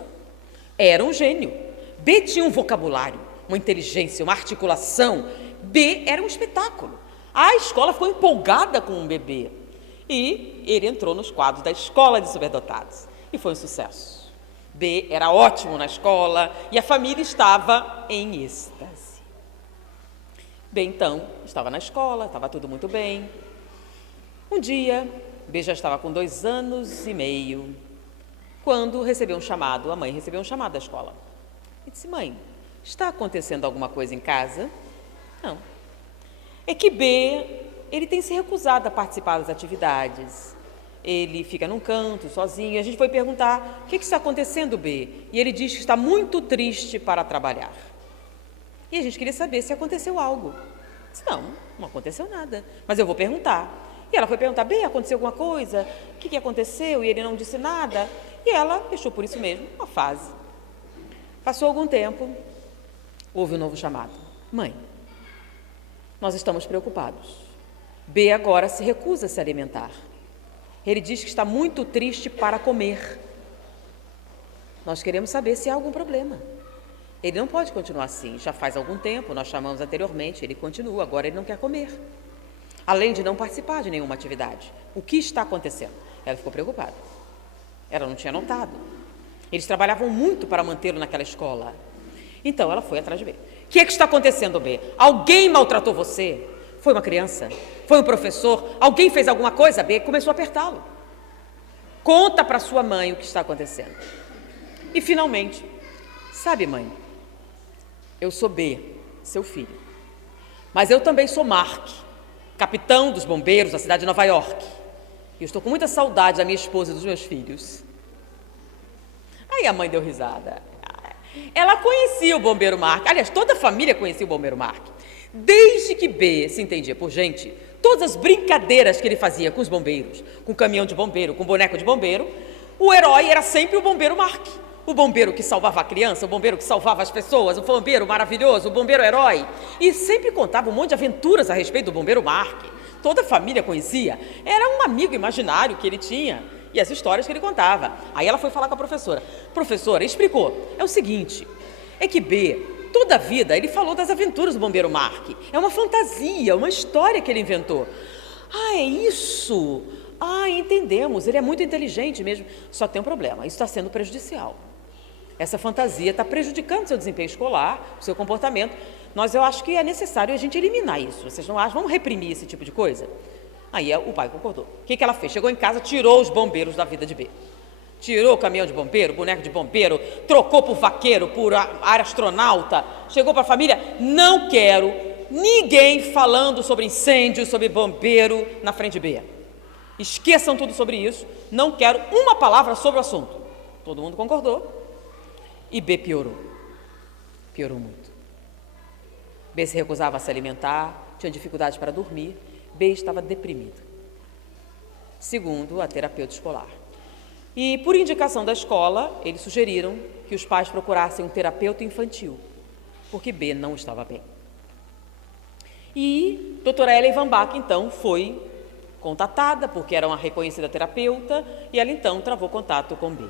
Era um gênio. B tinha um vocabulário, uma inteligência, uma articulação. B era um espetáculo. A escola ficou empolgada com o bebê. E ele entrou nos quadros da escola de superdotados. E foi um sucesso. B era ótimo na escola e a família estava em êxtase. B, então, estava na escola, estava tudo muito bem. Um dia, B já estava com 2 anos e meio, quando recebeu um chamado, a mãe recebeu um chamado da escola. E disse, mãe, está acontecendo alguma coisa em casa? Não. É que B, ele tem se recusado a participar das atividades. Ele fica num canto, sozinho. A gente foi perguntar, o que está acontecendo, B? E ele diz que está muito triste para trabalhar. E a gente queria saber se aconteceu algo. Disse, não aconteceu nada, mas eu vou perguntar. E ela foi perguntar, B, aconteceu alguma coisa? O que aconteceu? E ele não disse nada. E ela deixou por isso mesmo, uma fase. Passou algum tempo, houve um novo chamado. Mãe, nós estamos preocupados. B agora se recusa a se alimentar. Ele diz que está muito triste para comer. Nós queremos saber se há algum problema. Ele não pode continuar assim. Já faz algum tempo, nós chamamos anteriormente, ele continua, agora ele não quer comer. Além de não participar de nenhuma atividade. O que está acontecendo? Ela ficou preocupada. Ela não tinha notado. Eles trabalhavam muito para mantê-lo naquela escola. Então ela foi atrás de B. O que está acontecendo, B? Alguém maltratou você? Foi uma criança? Foi um professor? Alguém fez alguma coisa? B começou a apertá-lo. Conta para sua mãe o que está acontecendo. E finalmente, sabe, mãe, eu sou B, seu filho. Mas eu também sou Mark, capitão dos bombeiros da cidade de Nova York. E eu estou com muita saudade da minha esposa e dos meus filhos. Aí a mãe deu risada. Ela conhecia o bombeiro Mark. Aliás, toda a família conhecia o bombeiro Mark. Desde que B se entendia por gente, todas as brincadeiras que ele fazia com os bombeiros, com o caminhão de bombeiro, com o boneco de bombeiro, o herói era sempre o bombeiro Mark. O bombeiro que salvava a criança, o bombeiro que salvava as pessoas, o bombeiro maravilhoso, o bombeiro herói. E sempre contava um monte de aventuras a respeito do bombeiro Mark. Toda a família conhecia. Era um amigo imaginário que ele tinha. E as histórias que ele contava. Aí ela foi falar com a professora. Professora, explicou. É o seguinte, é que B, toda a vida, ele falou das aventuras do bombeiro Mark. É uma fantasia, uma história que ele inventou. Ah, é isso? Ah, entendemos. Ele é muito inteligente mesmo. Só tem um problema, isso está sendo prejudicial. Essa fantasia está prejudicando seu desempenho escolar, seu comportamento. Eu acho que é necessário a gente eliminar isso. Vocês não acham? Vamos reprimir esse tipo de coisa? Aí o pai concordou. O que ela fez? Chegou em casa, tirou os bombeiros da vida de B. Tirou o caminhão de bombeiro, boneco de bombeiro, trocou por vaqueiro, por área astronauta. Chegou para a família, não quero ninguém falando sobre incêndio, sobre bombeiro na frente de B. Esqueçam tudo sobre isso, não quero uma palavra sobre o assunto. Todo mundo concordou. E B piorou. Piorou muito. B se recusava a se alimentar, tinha dificuldade para dormir. B estava deprimido, segundo a terapeuta escolar. E, por indicação da escola, eles sugeriram que os pais procurassem um terapeuta infantil, porque B não estava bem. E doutora Ellen Van Bach, então, foi contatada, porque era uma reconhecida terapeuta, e ela, então, travou contato com B.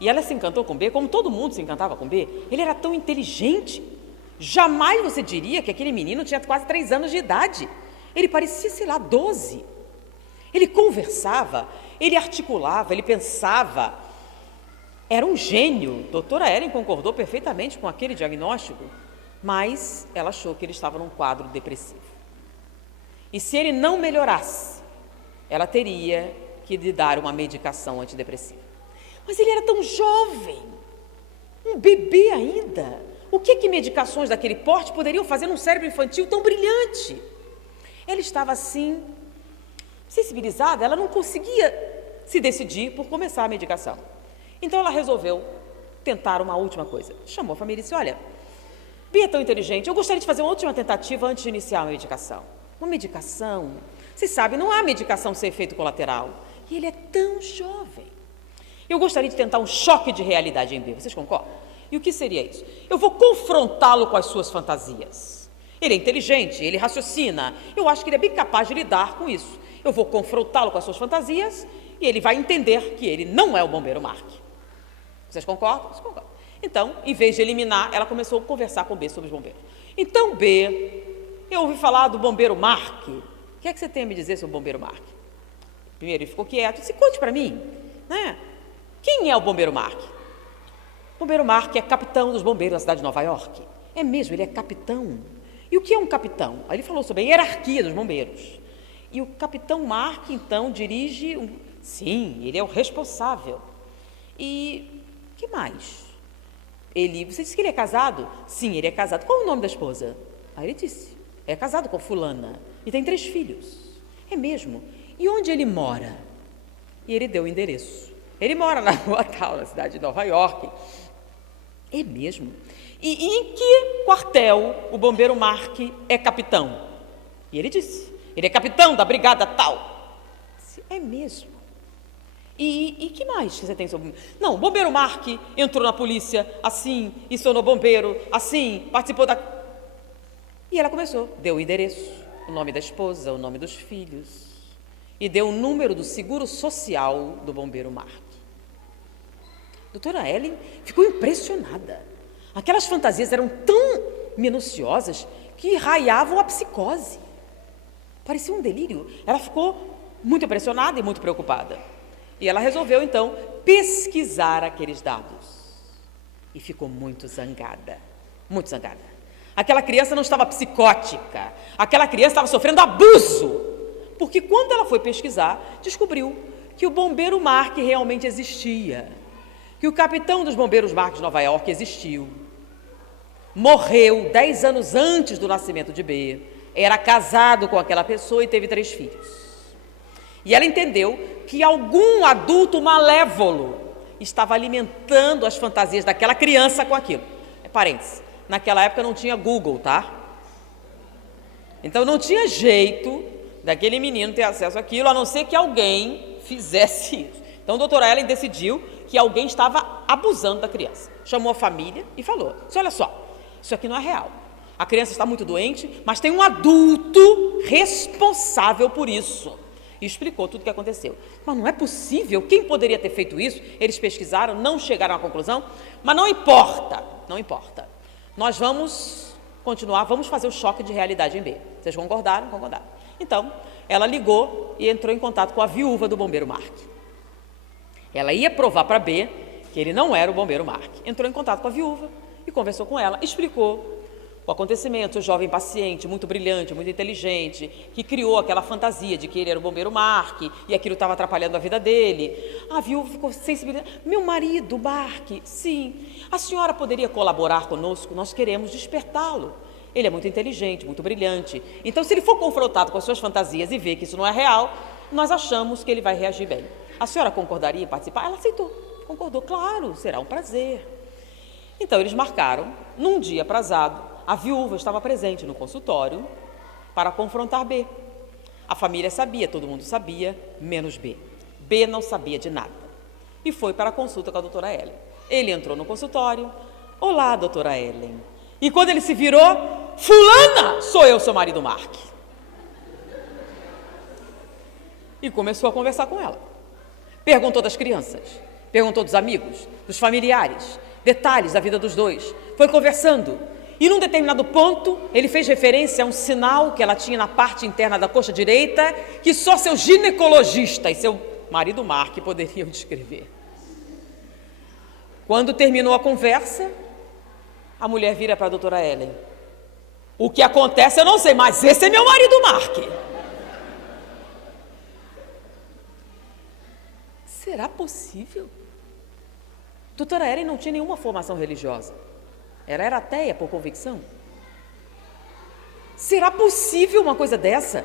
E ela se encantou com B, como todo mundo se encantava com B. Ele era tão inteligente. Jamais você diria que aquele menino tinha quase 3 anos de idade. Ele parecia, 12. Ele conversava, ele articulava, ele pensava. Era um gênio. Doutora Ellen concordou perfeitamente com aquele diagnóstico, mas ela achou que ele estava num quadro depressivo. E se ele não melhorasse, ela teria que lhe dar uma medicação antidepressiva. Mas ele era tão jovem, um bebê ainda. O que medicações daquele porte poderiam fazer num cérebro infantil tão brilhante? Ela estava assim, sensibilizada, ela não conseguia se decidir por começar a medicação. Então ela resolveu tentar uma última coisa. Chamou a família e disse, olha, B é tão inteligente, eu gostaria de fazer uma última tentativa antes de iniciar uma medicação. Uma medicação, vocês sabem, não há medicação sem efeito colateral. E ele é tão jovem. Eu gostaria de tentar um choque de realidade em B, vocês concordam? E o que seria isso? Eu vou confrontá-lo com as suas fantasias. Ele é inteligente, ele raciocina. Eu acho que ele é bem capaz de lidar com isso. Eu vou confrontá-lo com as suas fantasias e ele vai entender que ele não é o bombeiro Mark. Vocês concordam? Vocês concordam. Então, em vez de eliminar, ela começou a conversar com B sobre os bombeiros. Então, B, eu ouvi falar do bombeiro Mark. O que é que você tem a me dizer sobre o bombeiro Mark? Primeiro ele ficou quieto. Disse, conte para mim, né? Quem é o bombeiro Mark? O bombeiro Mark é capitão dos bombeiros da cidade de Nova York. É mesmo, ele é capitão. E o que é um capitão? Aí ele falou sobre a hierarquia dos bombeiros. E o capitão Mark, então, dirige... Sim, ele é o responsável. E o que mais? Você disse que ele é casado? Sim, ele é casado. Qual é o nome da esposa? Aí ele disse, é casado com fulana. e tem 3 filhos. É mesmo? E onde ele mora? E ele deu o endereço. Ele mora na rua tal, na cidade de Nova York. É mesmo? E em que quartel o bombeiro Mark é capitão? E ele disse, ele é capitão da brigada tal. É mesmo? E que mais você tem sobre... Não, o bombeiro Mark entrou na polícia assim, e se tornou bombeiro assim, participou da... E ela começou, deu o endereço, o nome da esposa, o nome dos filhos, e deu o número do seguro social do bombeiro Mark. Doutora Ellen ficou impressionada. Aquelas fantasias eram tão minuciosas que raiavam a psicose. Parecia um delírio. Ela ficou muito impressionada e muito preocupada. E ela resolveu, então, pesquisar aqueles dados. E ficou muito zangada. Muito zangada. Aquela criança não estava psicótica. Aquela criança estava sofrendo abuso. Porque quando ela foi pesquisar, descobriu que o bombeiro Mark realmente existia. Que o capitão dos bombeiros Mark de Nova York existiu. Morreu 10 anos antes do nascimento de B. Era casado com aquela pessoa e teve 3 filhos. E ela entendeu que algum adulto malévolo estava alimentando as fantasias daquela criança com aquilo. Parênteses, naquela época não tinha Google, tá? Então não tinha jeito daquele menino ter acesso àquilo, a não ser que alguém fizesse isso. Então a doutora Ellen decidiu que alguém estava abusando da criança. Chamou a família e falou, olha só, isso aqui não é real. A criança está muito doente, mas tem um adulto responsável por isso. E explicou tudo o que aconteceu. Mas não é possível, quem poderia ter feito isso? Eles pesquisaram, não chegaram à conclusão, mas não importa, não importa. Nós vamos continuar, vamos fazer o choque de realidade em B. Vocês concordaram? Concordaram. Então, ela ligou e entrou em contato com a viúva do bombeiro Mark. Ela ia provar para B que ele não era o bombeiro Mark. Entrou em contato com a viúva e conversou com ela, explicou o acontecimento, o jovem paciente, muito brilhante, muito inteligente, que criou aquela fantasia de que ele era o bombeiro Mark e aquilo estava atrapalhando a vida dele. A viúva ficou sensibilizada. Meu marido, Mark, sim, a senhora poderia colaborar conosco? Nós queremos despertá-lo. Ele é muito inteligente, muito brilhante. Então, se ele for confrontado com as suas fantasias e ver que isso não é real, nós achamos que ele vai reagir bem. A senhora concordaria em participar? Ela aceitou, concordou. Claro, será um prazer. Então, eles marcaram, num dia aprazado, a viúva estava presente no consultório para confrontar B. A família sabia, todo mundo sabia, menos B. B não sabia de nada. E foi para a consulta com a doutora Ellen. Ele entrou no consultório. Olá, doutora Ellen. E quando ele se virou, fulana, sou eu, seu marido Mark. E começou a conversar com ela. Perguntou das crianças, perguntou dos amigos, dos familiares, detalhes da vida dos dois. Foi conversando. E num determinado ponto, ele fez referência a um sinal que ela tinha na parte interna da coxa direita, que só seu ginecologista e seu marido Mark poderiam descrever. Quando terminou a conversa, a mulher vira para a doutora Ellen. O que acontece eu não sei, mas esse é meu marido Mark. Será possível? Doutora Ellen não tinha nenhuma formação religiosa. Ela era ateia por convicção. Será possível uma coisa dessa?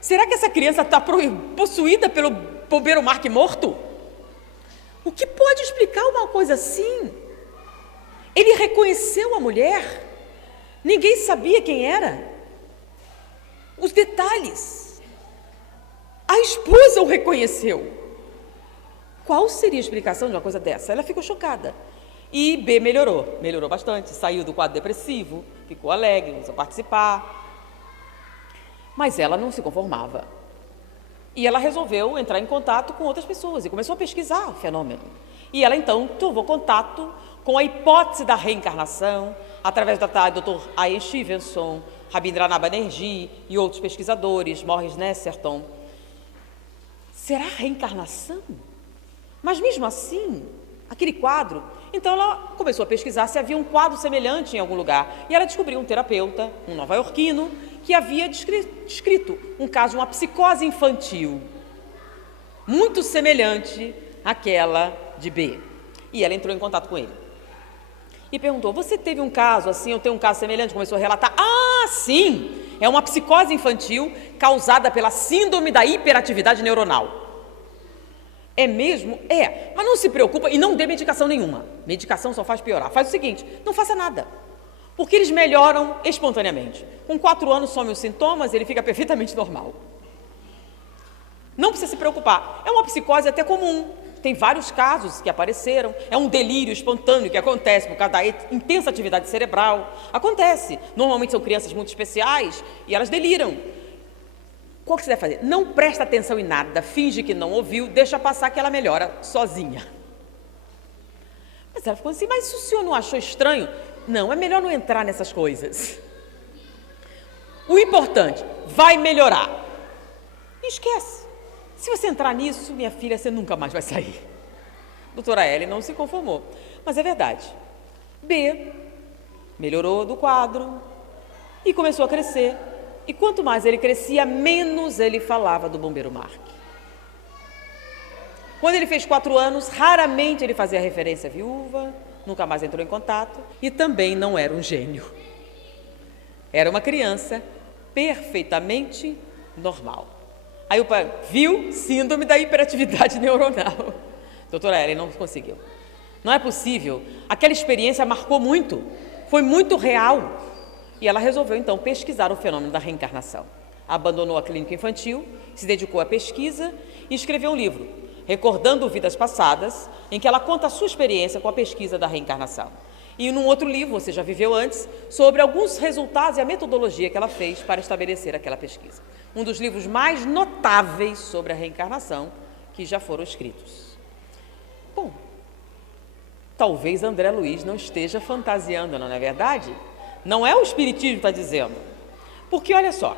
Será que essa criança está possuída pelo bombeiro Mark morto? O que pode explicar uma coisa assim? Ele reconheceu a mulher. Ninguém sabia quem era. Os detalhes. A esposa o reconheceu. Qual seria a explicação de uma coisa dessa? Ela ficou chocada. E B melhorou bastante, saiu do quadro depressivo, ficou alegre, começou a participar. Mas ela não se conformava. E ela resolveu entrar em contato com outras pessoas e começou a pesquisar o fenômeno. E ela então tomou contato com a hipótese da reencarnação, através do Dr. Ian Stevenson, Rabindranath Banerjee e outros pesquisadores, Morris Nesserton. Será reencarnação? Mas mesmo assim, aquele quadro... Então ela começou a pesquisar se havia um quadro semelhante em algum lugar. E ela descobriu um terapeuta, um nova-iorquino, que havia descrito um caso de uma psicose infantil, muito semelhante àquela de B. E ela entrou em contato com ele. E perguntou, você teve um caso assim, eu tenho um caso semelhante? Começou a relatar, sim, é uma psicose infantil causada pela síndrome da hiperatividade neuronal. É mesmo? É, mas não se preocupa e não dê medicação nenhuma. Medicação só faz piorar. Faz o seguinte, não faça nada, porque eles melhoram espontaneamente. Com 4 anos some os sintomas, ele fica perfeitamente normal. Não precisa se preocupar. É uma psicose até comum. Tem vários casos que apareceram. É um delírio espontâneo que acontece por causa da intensa atividade cerebral. Acontece. Normalmente são crianças muito especiais e elas deliram. O que você deve fazer? Não presta atenção em nada, finge que não ouviu, deixa passar que ela melhora sozinha. Mas ela ficou assim, mas se o senhor não achou estranho? Não, é melhor não entrar nessas coisas. O importante, vai melhorar. Esquece. Se você entrar nisso, minha filha, você nunca mais vai sair. Doutora Ellen não se conformou, mas é verdade. B, melhorou do quadro e começou a crescer. E quanto mais ele crescia, menos ele falava do bombeiro Mark. Quando ele fez 4 anos, raramente ele fazia referência à viúva, nunca mais entrou em contato e também não era um gênio. Era uma criança perfeitamente normal. Aí o pai viu síndrome da hiperatividade neuronal. Doutora Ellen não conseguiu. Não é possível. Aquela experiência marcou muito, foi muito real. E ela resolveu, então, pesquisar o fenômeno da reencarnação. Abandonou a clínica infantil, se dedicou à pesquisa e escreveu um livro, Recordando Vidas Passadas, em que ela conta a sua experiência com a pesquisa da reencarnação. E num outro livro, Você Já Viveu Antes, sobre alguns resultados e a metodologia que ela fez para estabelecer aquela pesquisa. Um dos livros mais notáveis sobre a reencarnação que já foram escritos. Bom, talvez André Luiz não esteja fantasiando, não é verdade? Não é o espiritismo que está dizendo. Porque, olha só,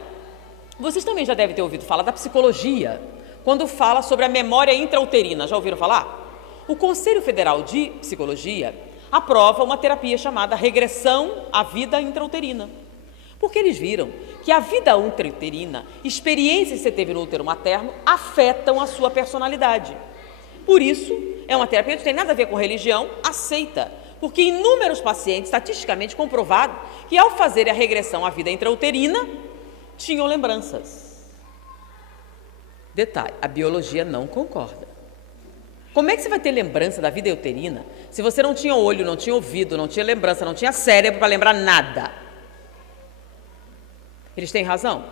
vocês também já devem ter ouvido falar da psicologia, quando fala sobre a memória intrauterina. Já ouviram falar? O Conselho Federal de Psicologia aprova uma terapia chamada regressão à vida intrauterina. Porque eles viram que a vida intrauterina, experiências que você teve no útero materno, afetam a sua personalidade. Por isso, é uma terapia que não tem nada a ver com religião, aceita. Porque inúmeros pacientes, estatisticamente comprovado, que ao fazer a regressão à vida intrauterina, tinham lembranças. Detalhe, a biologia não concorda. Como é que você vai ter lembrança da vida uterina se você não tinha olho, não tinha ouvido, não tinha lembrança, não tinha cérebro para lembrar nada? Eles têm razão?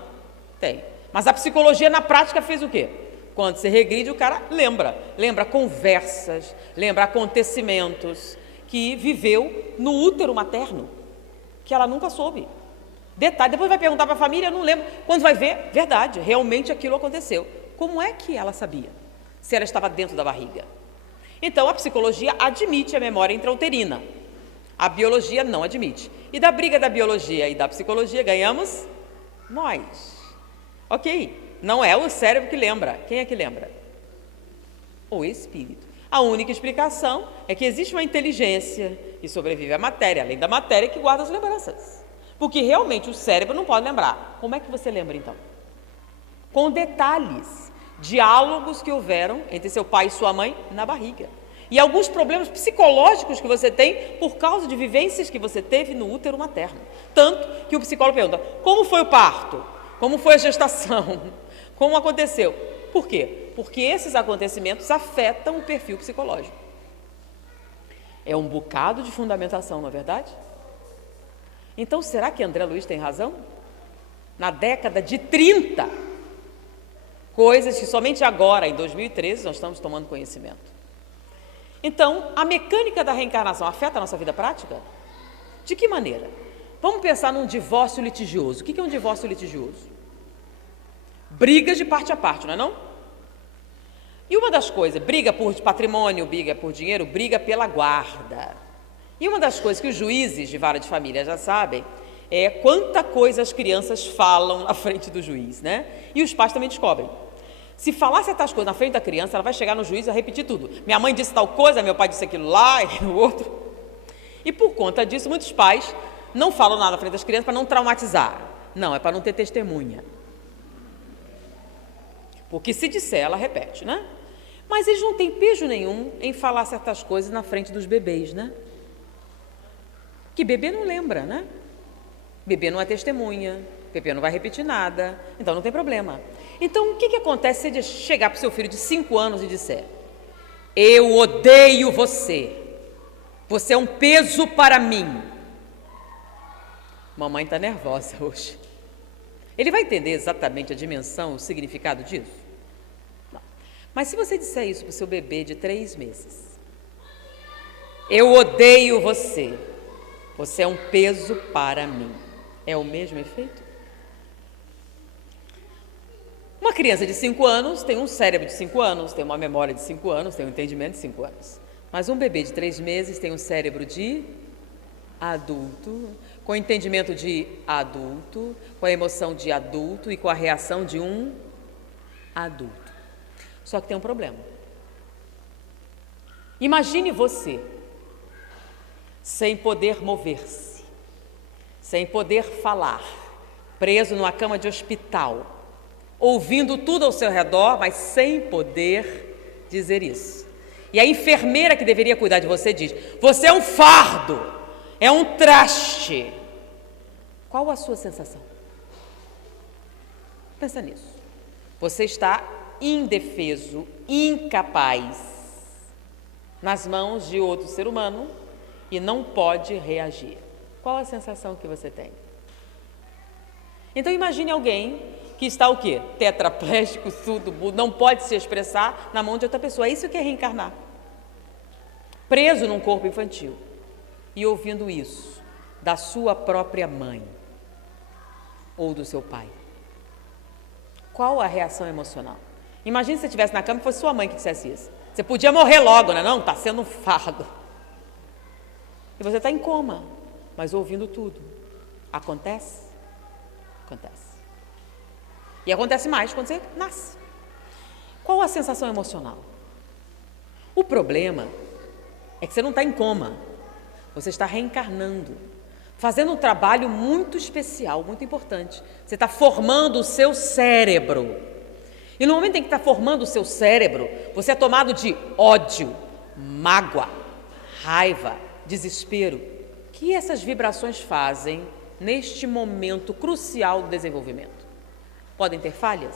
Tem. Mas a psicologia na prática fez o quê? Quando você regride, o cara lembra. Lembra conversas, lembra acontecimentos que viveu no útero materno, que ela nunca soube. Detalhe, depois vai perguntar para a família, não lembro. Quando vai ver, verdade, realmente aquilo aconteceu. Como é que ela sabia? Se ela estava dentro da barriga. Então, a psicologia admite a memória intrauterina. A biologia não admite. E da briga da biologia e da psicologia ganhamos nós. Ok, não é o cérebro que lembra. Quem é que lembra? O espírito. A única explicação é que existe uma inteligência que sobrevive à matéria, além da matéria, que guarda as lembranças. Porque realmente o cérebro não pode lembrar. Como é que você lembra, então? Com detalhes, diálogos que houveram entre seu pai e sua mãe na barriga. E alguns problemas psicológicos que você tem por causa de vivências que você teve no útero materno. Tanto que o psicólogo pergunta, como foi o parto? Como foi a gestação? Como aconteceu? Por quê? Porque esses acontecimentos afetam o perfil psicológico. É um bocado de fundamentação, não é verdade? Então, será que André Luiz tem razão? Na década de 30, coisas que somente agora, em 2013, nós estamos tomando conhecimento. Então, a mecânica da reencarnação afeta a nossa vida prática? De que maneira? Vamos pensar num divórcio litigioso. O que é um divórcio litigioso? Brigas de parte a parte, não é não? E uma das coisas, briga por patrimônio, briga por dinheiro, briga pela guarda. E uma das coisas que os juízes de vara de família já sabem é quanta coisa as crianças falam na frente do juiz, né? E os pais também descobrem. Se falar certas coisas na frente da criança, ela vai chegar no juiz e vai repetir tudo. Minha mãe disse tal coisa, meu pai disse aquilo lá e o outro. E por conta disso, muitos pais não falam nada na frente das crianças para não traumatizar. Não, é para não ter testemunha. Porque se disser, ela repete, né? Mas eles não têm pejo nenhum em falar certas coisas na frente dos bebês, né? Que bebê não lembra, né? Bebê não é testemunha, Pepe não vai repetir nada, então não tem problema. Então, o que acontece se você chegar para o seu filho de 5 anos e disser: eu odeio você, você é um peso para mim? Mamãe está nervosa hoje. Ele vai entender exatamente a dimensão, o significado disso? Não. Mas se você disser isso para o seu bebê de 3 meses: eu odeio você, você é um peso para mim, é o mesmo efeito? Uma criança de 5 anos tem um cérebro de 5 anos, tem uma memória de 5 anos, tem um entendimento de 5 anos. Mas um bebê de 3 meses tem um cérebro de adulto, com entendimento de adulto, com a emoção de adulto e com a reação de um adulto. Só que tem um problema. Imagine você sem poder mover-se, sem poder falar, preso numa cama de hospital, ouvindo tudo ao seu redor, mas sem poder dizer isso. E a enfermeira que deveria cuidar de você diz: você é um fardo, é um traste. Qual a sua sensação? Pensa nisso. Você está indefeso, incapaz, nas mãos de outro ser humano e não pode reagir. Qual a sensação que você tem? Então imagine alguém que está o quê? Tetraplégico, surdo, mudo, não pode se expressar na mão de outra pessoa. É isso que é reencarnar. Preso num corpo infantil e ouvindo isso da sua própria mãe ou do seu pai. Qual a reação emocional? Imagine se você estivesse na cama e fosse sua mãe que dissesse isso. Você podia morrer logo, né? Não, está sendo um fardo. E você está em coma, mas ouvindo tudo. Acontece? Acontece. E acontece mais quando você nasce. Qual a sensação emocional? O problema é que você não está em coma. Você está reencarnando, fazendo um trabalho muito especial, muito importante. Você está formando o seu cérebro. E no momento em que está formando o seu cérebro, você é tomado de ódio, mágoa, raiva, desespero. O que essas vibrações fazem neste momento crucial do desenvolvimento? Podem ter falhas?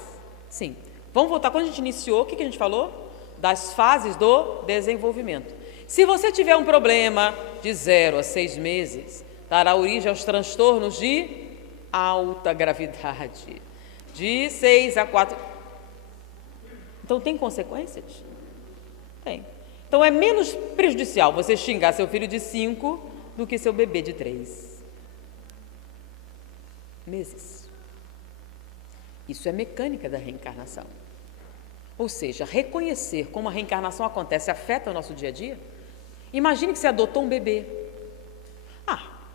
Sim. Vamos voltar, quando a gente iniciou, o que a gente falou? Das fases do desenvolvimento. Se você tiver um problema de 0 a 6 meses, dará origem aos transtornos de alta gravidade, de 6 a 4. Então tem consequências? Tem. Então é menos prejudicial você xingar seu filho de 5 do que seu bebê de 3 meses. Isso é mecânica da reencarnação. Ou seja, reconhecer como a reencarnação acontece afeta o nosso dia a dia. Imagine que você adotou um bebê.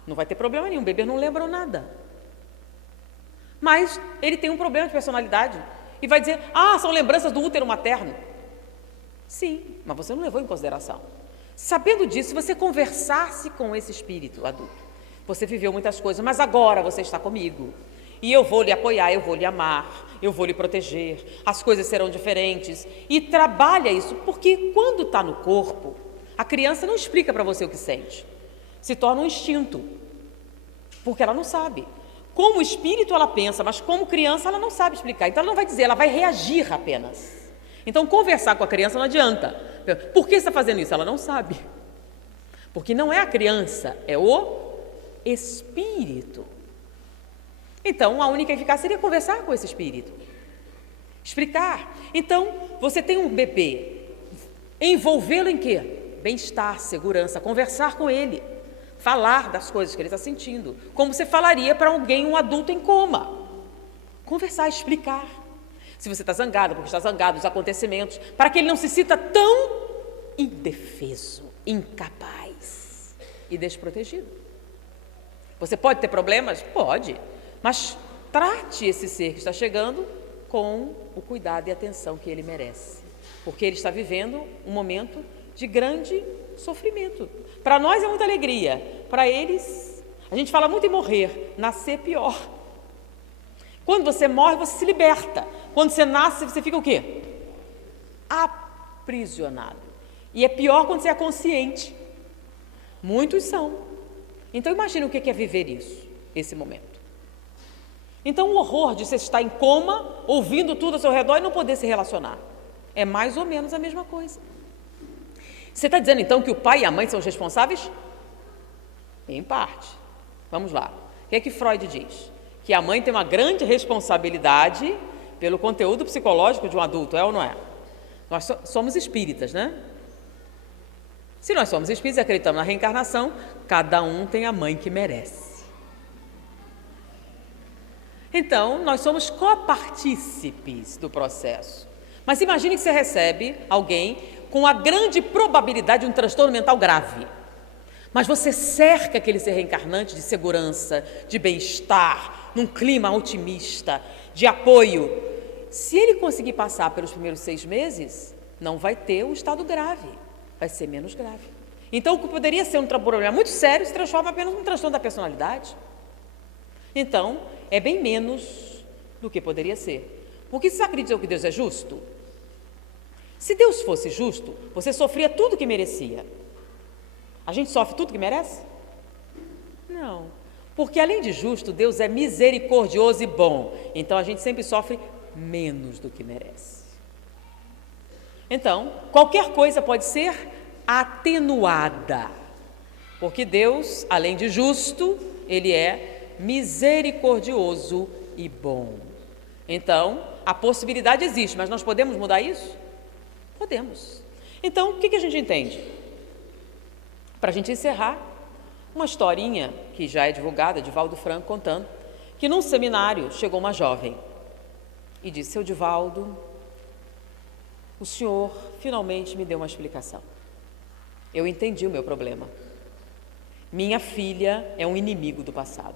Não vai ter problema nenhum, o bebê não lembra nada. Mas ele tem um problema de personalidade e vai dizer: são lembranças do útero materno. Sim, mas você não levou em consideração. Sabendo disso, se você conversasse com esse espírito adulto, você viveu muitas coisas, mas agora você está comigo. E eu vou lhe apoiar, eu vou lhe amar, eu vou lhe proteger, as coisas serão diferentes. E trabalha isso, porque quando está no corpo, a criança não explica para você o que sente. Se torna um instinto, porque ela não sabe. Como espírito ela pensa, mas como criança ela não sabe explicar. Então ela não vai dizer, ela vai reagir apenas. Então conversar com a criança não adianta. Por que você está fazendo isso? Ela não sabe. Porque não é a criança, é o espírito. Então, a única eficácia seria conversar com esse espírito. Explicar. Então, você tem um bebê. Envolvê-lo em quê? Bem-estar, segurança. Conversar com ele. Falar das coisas que ele está sentindo. Como você falaria para alguém, um adulto em coma. Conversar, explicar. Se você está zangado, porque está zangado, os acontecimentos. Para que ele não se sinta tão indefeso, incapaz e desprotegido. Você pode ter problemas? Pode. Mas trate esse ser que está chegando com o cuidado e atenção que ele merece. Porque ele está vivendo um momento de grande sofrimento. Para nós é muita alegria. Para eles, a gente fala muito em morrer. Nascer é pior. Quando você morre, você se liberta. Quando você nasce, você fica o quê? Aprisionado. E é pior quando você é consciente. Muitos são. Então imagine o que é viver isso, esse momento. Então, o horror de você estar em coma, ouvindo tudo ao seu redor e não poder se relacionar. É mais ou menos a mesma coisa. Você está dizendo, então, que o pai e a mãe são os responsáveis? Em parte. Vamos lá. O que é que Freud diz? Que a mãe tem uma grande responsabilidade pelo conteúdo psicológico de um adulto, é ou não é? Nós somos espíritas, né? Se nós somos espíritas e acreditamos na reencarnação, cada um tem a mãe que merece. Então, nós somos copartícipes do processo. Mas imagine que você recebe alguém com a grande probabilidade de um transtorno mental grave. Mas você cerca aquele ser reencarnante de segurança, de bem-estar, num clima otimista, de apoio. Se ele conseguir passar pelos primeiros 6 meses, não vai ter um estado grave, vai ser menos grave. Então, o que poderia ser um problema muito sério se transforma apenas num transtorno da personalidade. Então, é bem menos do que poderia ser. Porque vocês acreditam que Deus é justo? Se Deus fosse justo, você sofria tudo que merecia. A gente sofre tudo que merece? Não. Porque além de justo, Deus é misericordioso e bom. Então, a gente sempre sofre menos do que merece. Então, qualquer coisa pode ser atenuada. Porque Deus, além de justo, Ele é misericordioso e bom. Então, a possibilidade existe, mas nós podemos mudar isso? Podemos. Então, o que a gente entende? Para a gente encerrar, uma historinha que já é divulgada, de Divaldo Franco contando, que num seminário chegou uma jovem e disse: seu Divaldo, o senhor finalmente me deu uma explicação. Eu entendi o meu problema. Minha filha é um inimigo do passado.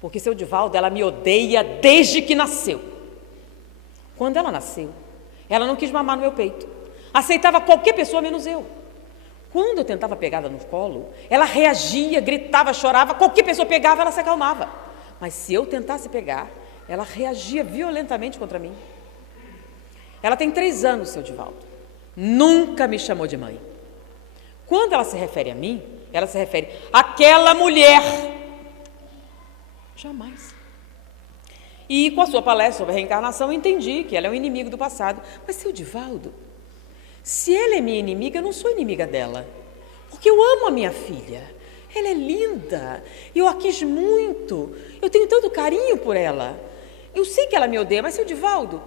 Porque seu Divaldo, ela me odeia desde que nasceu. Quando ela nasceu, ela não quis mamar no meu peito. Aceitava qualquer pessoa menos eu. Quando eu tentava pegá-la no colo, ela reagia, gritava, chorava. Qualquer pessoa pegava, ela se acalmava. Mas se eu tentasse pegar, ela reagia violentamente contra mim. Ela tem 3 anos, seu Divaldo. Nunca me chamou de mãe. Quando ela se refere a mim, ela se refere àquela mulher. Jamais. E com a sua palestra sobre a reencarnação, eu entendi que ela é um inimigo do passado. Mas, seu Divaldo, se ela é minha inimiga, eu não sou inimiga dela. Porque eu amo a minha filha. Ela é linda. Eu a quis muito. Eu tenho tanto carinho por ela. Eu sei que ela me odeia, mas, seu Divaldo,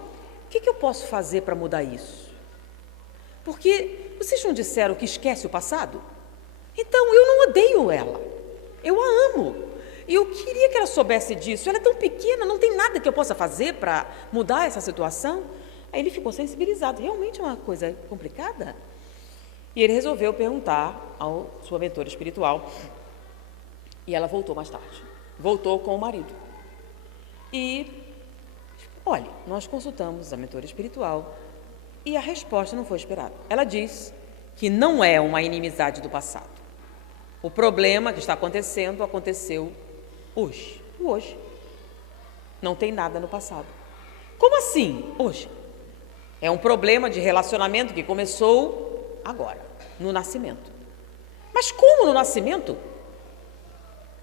o que eu posso fazer para mudar isso? Porque vocês não disseram que esquece o passado? Então, eu não odeio ela. Eu a amo. E eu queria que ela soubesse disso. Ela é tão pequena, não tem nada que eu possa fazer para mudar essa situação. Aí ele ficou sensibilizado. Realmente é uma coisa complicada. E ele resolveu perguntar à sua mentora espiritual. E ela voltou mais tarde. Voltou com o marido. E, olha, nós consultamos a mentora espiritual e a resposta não foi esperada. Ela diz que não é uma inimizade do passado. O problema que está acontecendo aconteceu hoje. Hoje. Não tem nada no passado. Como assim, hoje? É um problema de relacionamento que começou agora, no nascimento. Mas como no nascimento?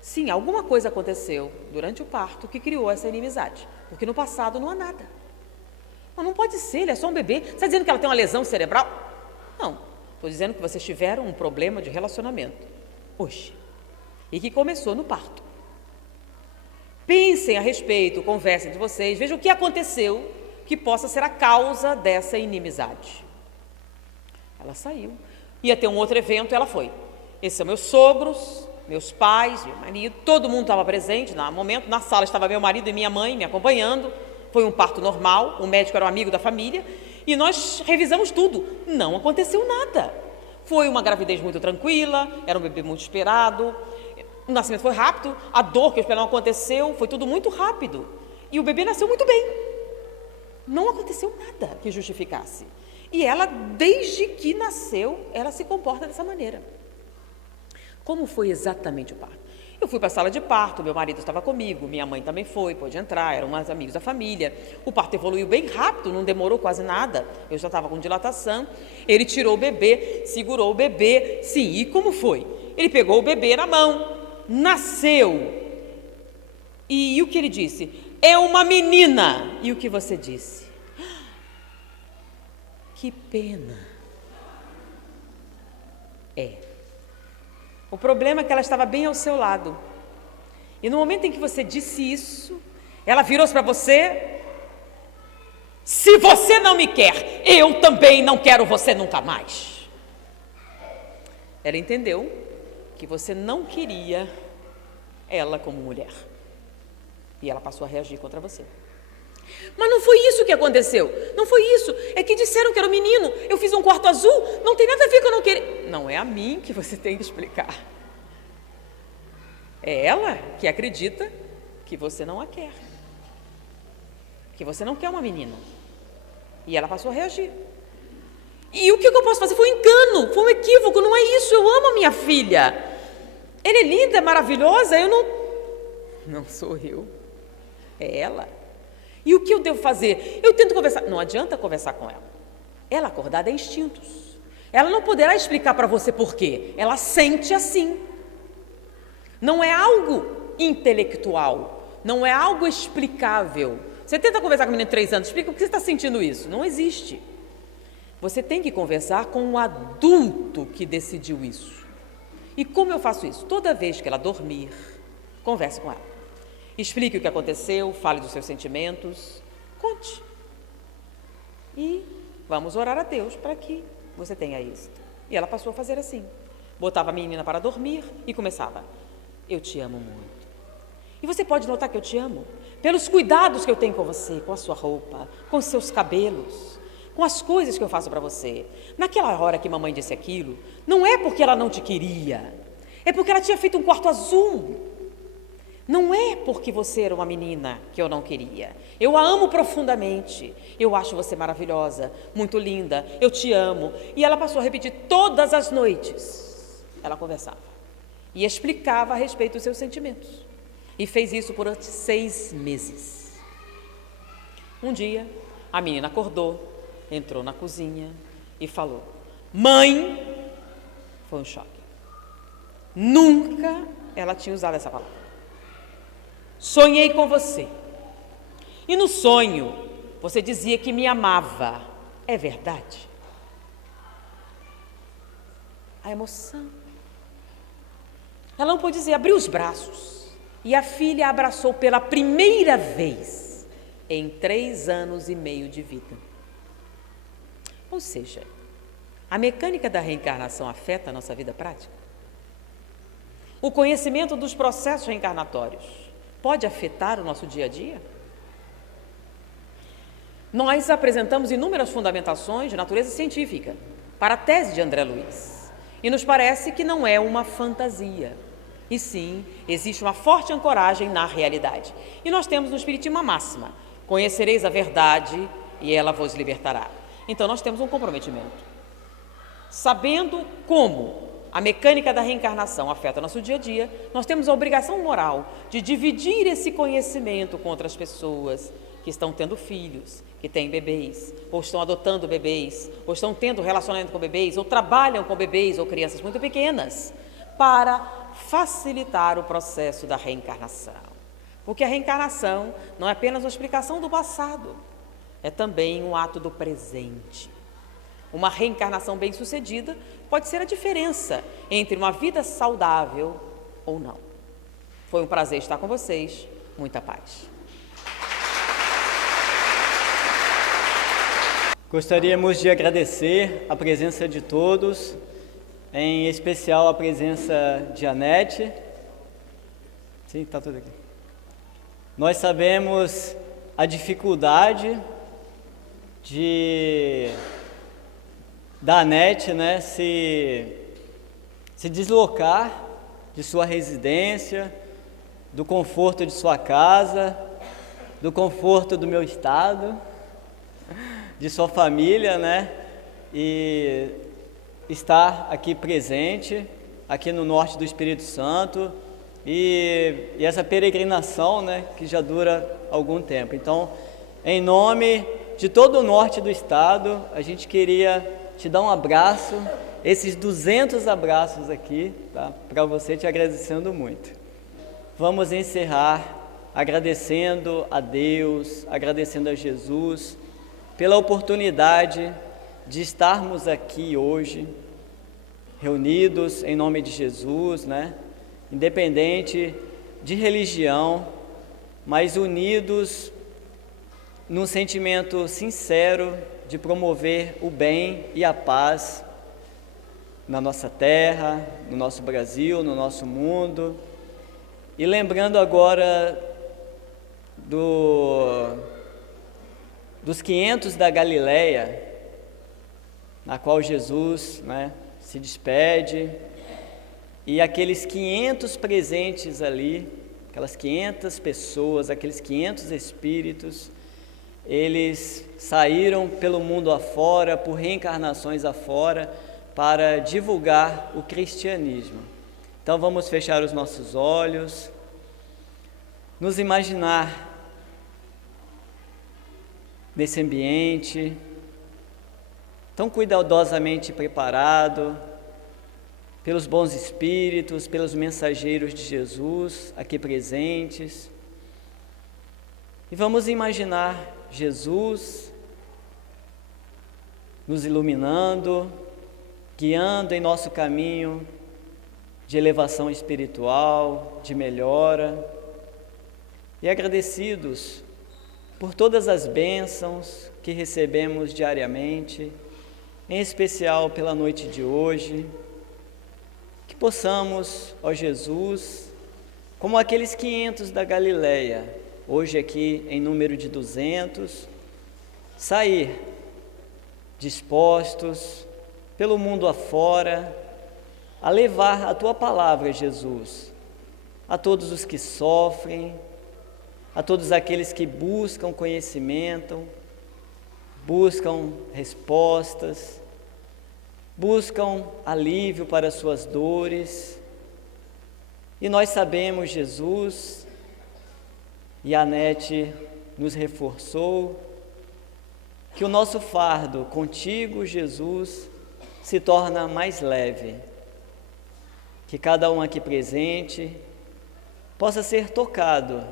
Sim, alguma coisa aconteceu durante o parto que criou essa inimizade. Porque no passado não há nada. Mas não pode ser, ele é só um bebê. Você está dizendo que ela tem uma lesão cerebral? Não. Estou dizendo que vocês tiveram um problema de relacionamento hoje. E que começou no parto. Pensem a respeito, conversem entre vocês, vejam o que aconteceu que possa ser a causa dessa inimizade. Ela saiu. Ia ter um outro evento, ela foi. Esses são meus sogros, meus pais, meu marido, todo mundo estava presente no momento. Na sala estava meu marido e minha mãe me acompanhando. Foi um parto normal, o médico era um amigo da família. E nós revisamos tudo. Não aconteceu nada. Foi uma gravidez muito tranquila, era um bebê muito esperado. O nascimento foi rápido, a dor que eu esperava não aconteceu, foi tudo muito rápido. E o bebê nasceu muito bem. Não aconteceu nada que justificasse. E ela, desde que nasceu, ela se comporta dessa maneira. Como foi exatamente o parto? Eu fui para a sala de parto, meu marido estava comigo, minha mãe também foi, pôde entrar, eram mais amigos da família. O parto evoluiu bem rápido, não demorou quase nada. Eu já estava com dilatação. Ele tirou o bebê, segurou o bebê. Sim, e como foi? Ele pegou o bebê na mão, nasceu. E o que ele disse? é uma menina. E o que você disse? Que pena. O problema é que ela estava bem ao seu lado. E no momento em que você disse isso, ela virou-se para você: se você não me quer, eu também não quero você nunca mais. Ela entendeu que você não queria ela como mulher. E ela passou a reagir contra você. Mas não foi isso que aconteceu. Não foi isso. É que disseram que era um menino. Eu fiz um quarto azul. Não tem nada a ver com eu não querer. Não é a mim que você tem que explicar. É ela que acredita que você não a quer. Que você não quer uma menina. E ela passou a reagir. E o que eu posso fazer? Foi um engano, foi um equívoco. Não é isso. Eu amo a minha filha. Ela é linda, é maravilhosa. Eu não... Não sou eu. É ela. E o que eu devo fazer? Eu tento conversar. Não adianta conversar com ela. Ela acordada é instintos. Ela não poderá explicar para você por quê. Ela sente assim. Não é algo intelectual. Não é algo explicável. Você tenta conversar com a menina de 3 anos. Explica por que você está sentindo isso. Não existe. Você tem que conversar com um adulto que decidiu isso. E como eu faço isso? Toda vez que ela dormir, converse com ela. Explique o que aconteceu, fale dos seus sentimentos, conte. E vamos orar a Deus para que você tenha êxito. E ela passou a fazer assim. Botava a menina para dormir e começava: eu te amo muito. E você pode notar que eu te amo pelos cuidados que eu tenho com você, com a sua roupa, com os seus cabelos, com as coisas que eu faço para você. Naquela hora que mamãe disse aquilo, não é porque ela não te queria, é porque ela tinha feito um quarto azul. Não é porque você era uma menina que eu não queria. Eu a amo profundamente. Eu acho você maravilhosa, muito linda. Eu te amo. E ela passou a repetir todas as noites. Ela conversava e explicava a respeito dos seus sentimentos. E fez isso por 6 meses. Um dia, a menina acordou, entrou na cozinha e falou: mãe. Foi um choque. Nunca ela tinha usado essa palavra. Sonhei com você. E no sonho, você dizia que me amava. É verdade? A emoção. Ela não pôde dizer, abriu os braços. E a filha a abraçou pela primeira vez em 3 anos e meio de vida. Ou seja, a mecânica da reencarnação afeta a nossa vida prática? O conhecimento dos processos reencarnatórios pode afetar o nosso dia a dia? Nós apresentamos inúmeras fundamentações de natureza científica para a tese de André Luiz. E nos parece que não é uma fantasia. E sim, existe uma forte ancoragem na realidade. E nós temos no Espiritismo uma máxima: conhecereis a verdade e ela vos libertará. Então nós temos um comprometimento. Sabendo como a mecânica da reencarnação afeta o nosso dia a dia, nós temos a obrigação moral de dividir esse conhecimento com outras pessoas que estão tendo filhos, que têm bebês, ou estão adotando bebês, ou estão tendo relacionamento com bebês, ou trabalham com bebês ou crianças muito pequenas, para facilitar o processo da reencarnação. Porque a reencarnação não é apenas uma explicação do passado, é também um ato do presente. Uma reencarnação bem-sucedida pode ser a diferença entre uma vida saudável ou não. Foi um prazer estar com vocês. Muita paz. Gostaríamos de agradecer a presença de todos, em especial a presença de Anete. Sim, está tudo aqui. Nós sabemos a dificuldade da Anete, né, se deslocar de sua residência, do conforto de sua casa, do conforto do meu estado, de sua família, né, e estar aqui presente, aqui no norte do Espírito Santo, e essa peregrinação, né, que já dura algum tempo. Então, em nome de todo o norte do estado, a gente queria te dar um abraço, esses 200 abraços aqui, tá? Para você, te agradecendo muito. Vamos encerrar agradecendo a Deus, agradecendo a Jesus pela oportunidade de estarmos aqui hoje, reunidos em nome de Jesus, né? Independente de religião, mas unidos num sentimento sincero de promover o bem e a paz na nossa terra, no nosso Brasil, no nosso mundo. E lembrando agora dos 500 da Galileia, na qual Jesus, né, se despede, e aqueles 500 presentes ali, aquelas 500 pessoas, aqueles 500 espíritos, eles saíram pelo mundo afora, por reencarnações afora, para divulgar o cristianismo. Então vamos fechar os nossos olhos, nos imaginar nesse ambiente tão cuidadosamente preparado pelos bons espíritos, pelos mensageiros de Jesus aqui presentes. E vamos imaginar Jesus nos iluminando, guiando em nosso caminho de elevação espiritual, de melhora, e agradecidos por todas as bênçãos que recebemos diariamente, em especial pela noite de hoje, que possamos, ó Jesus, como aqueles 500 da Galileia, hoje aqui em número de 200, sair dispostos pelo mundo afora, a levar a Tua palavra, Jesus, a todos os que sofrem, a todos aqueles que buscam conhecimento, buscam respostas, buscam alívio para suas dores. E nós sabemos, Jesus, e a Nete nos reforçou, que o nosso fardo contigo, Jesus, se torna mais leve. Que cada um aqui presente possa ser tocado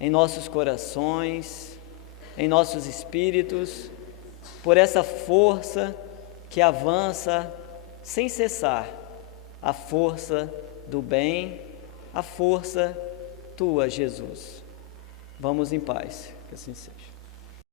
em nossos corações, em nossos espíritos, por essa força que avança sem cessar, a força do bem, a força Tua, Jesus. Vamos em paz, que assim seja.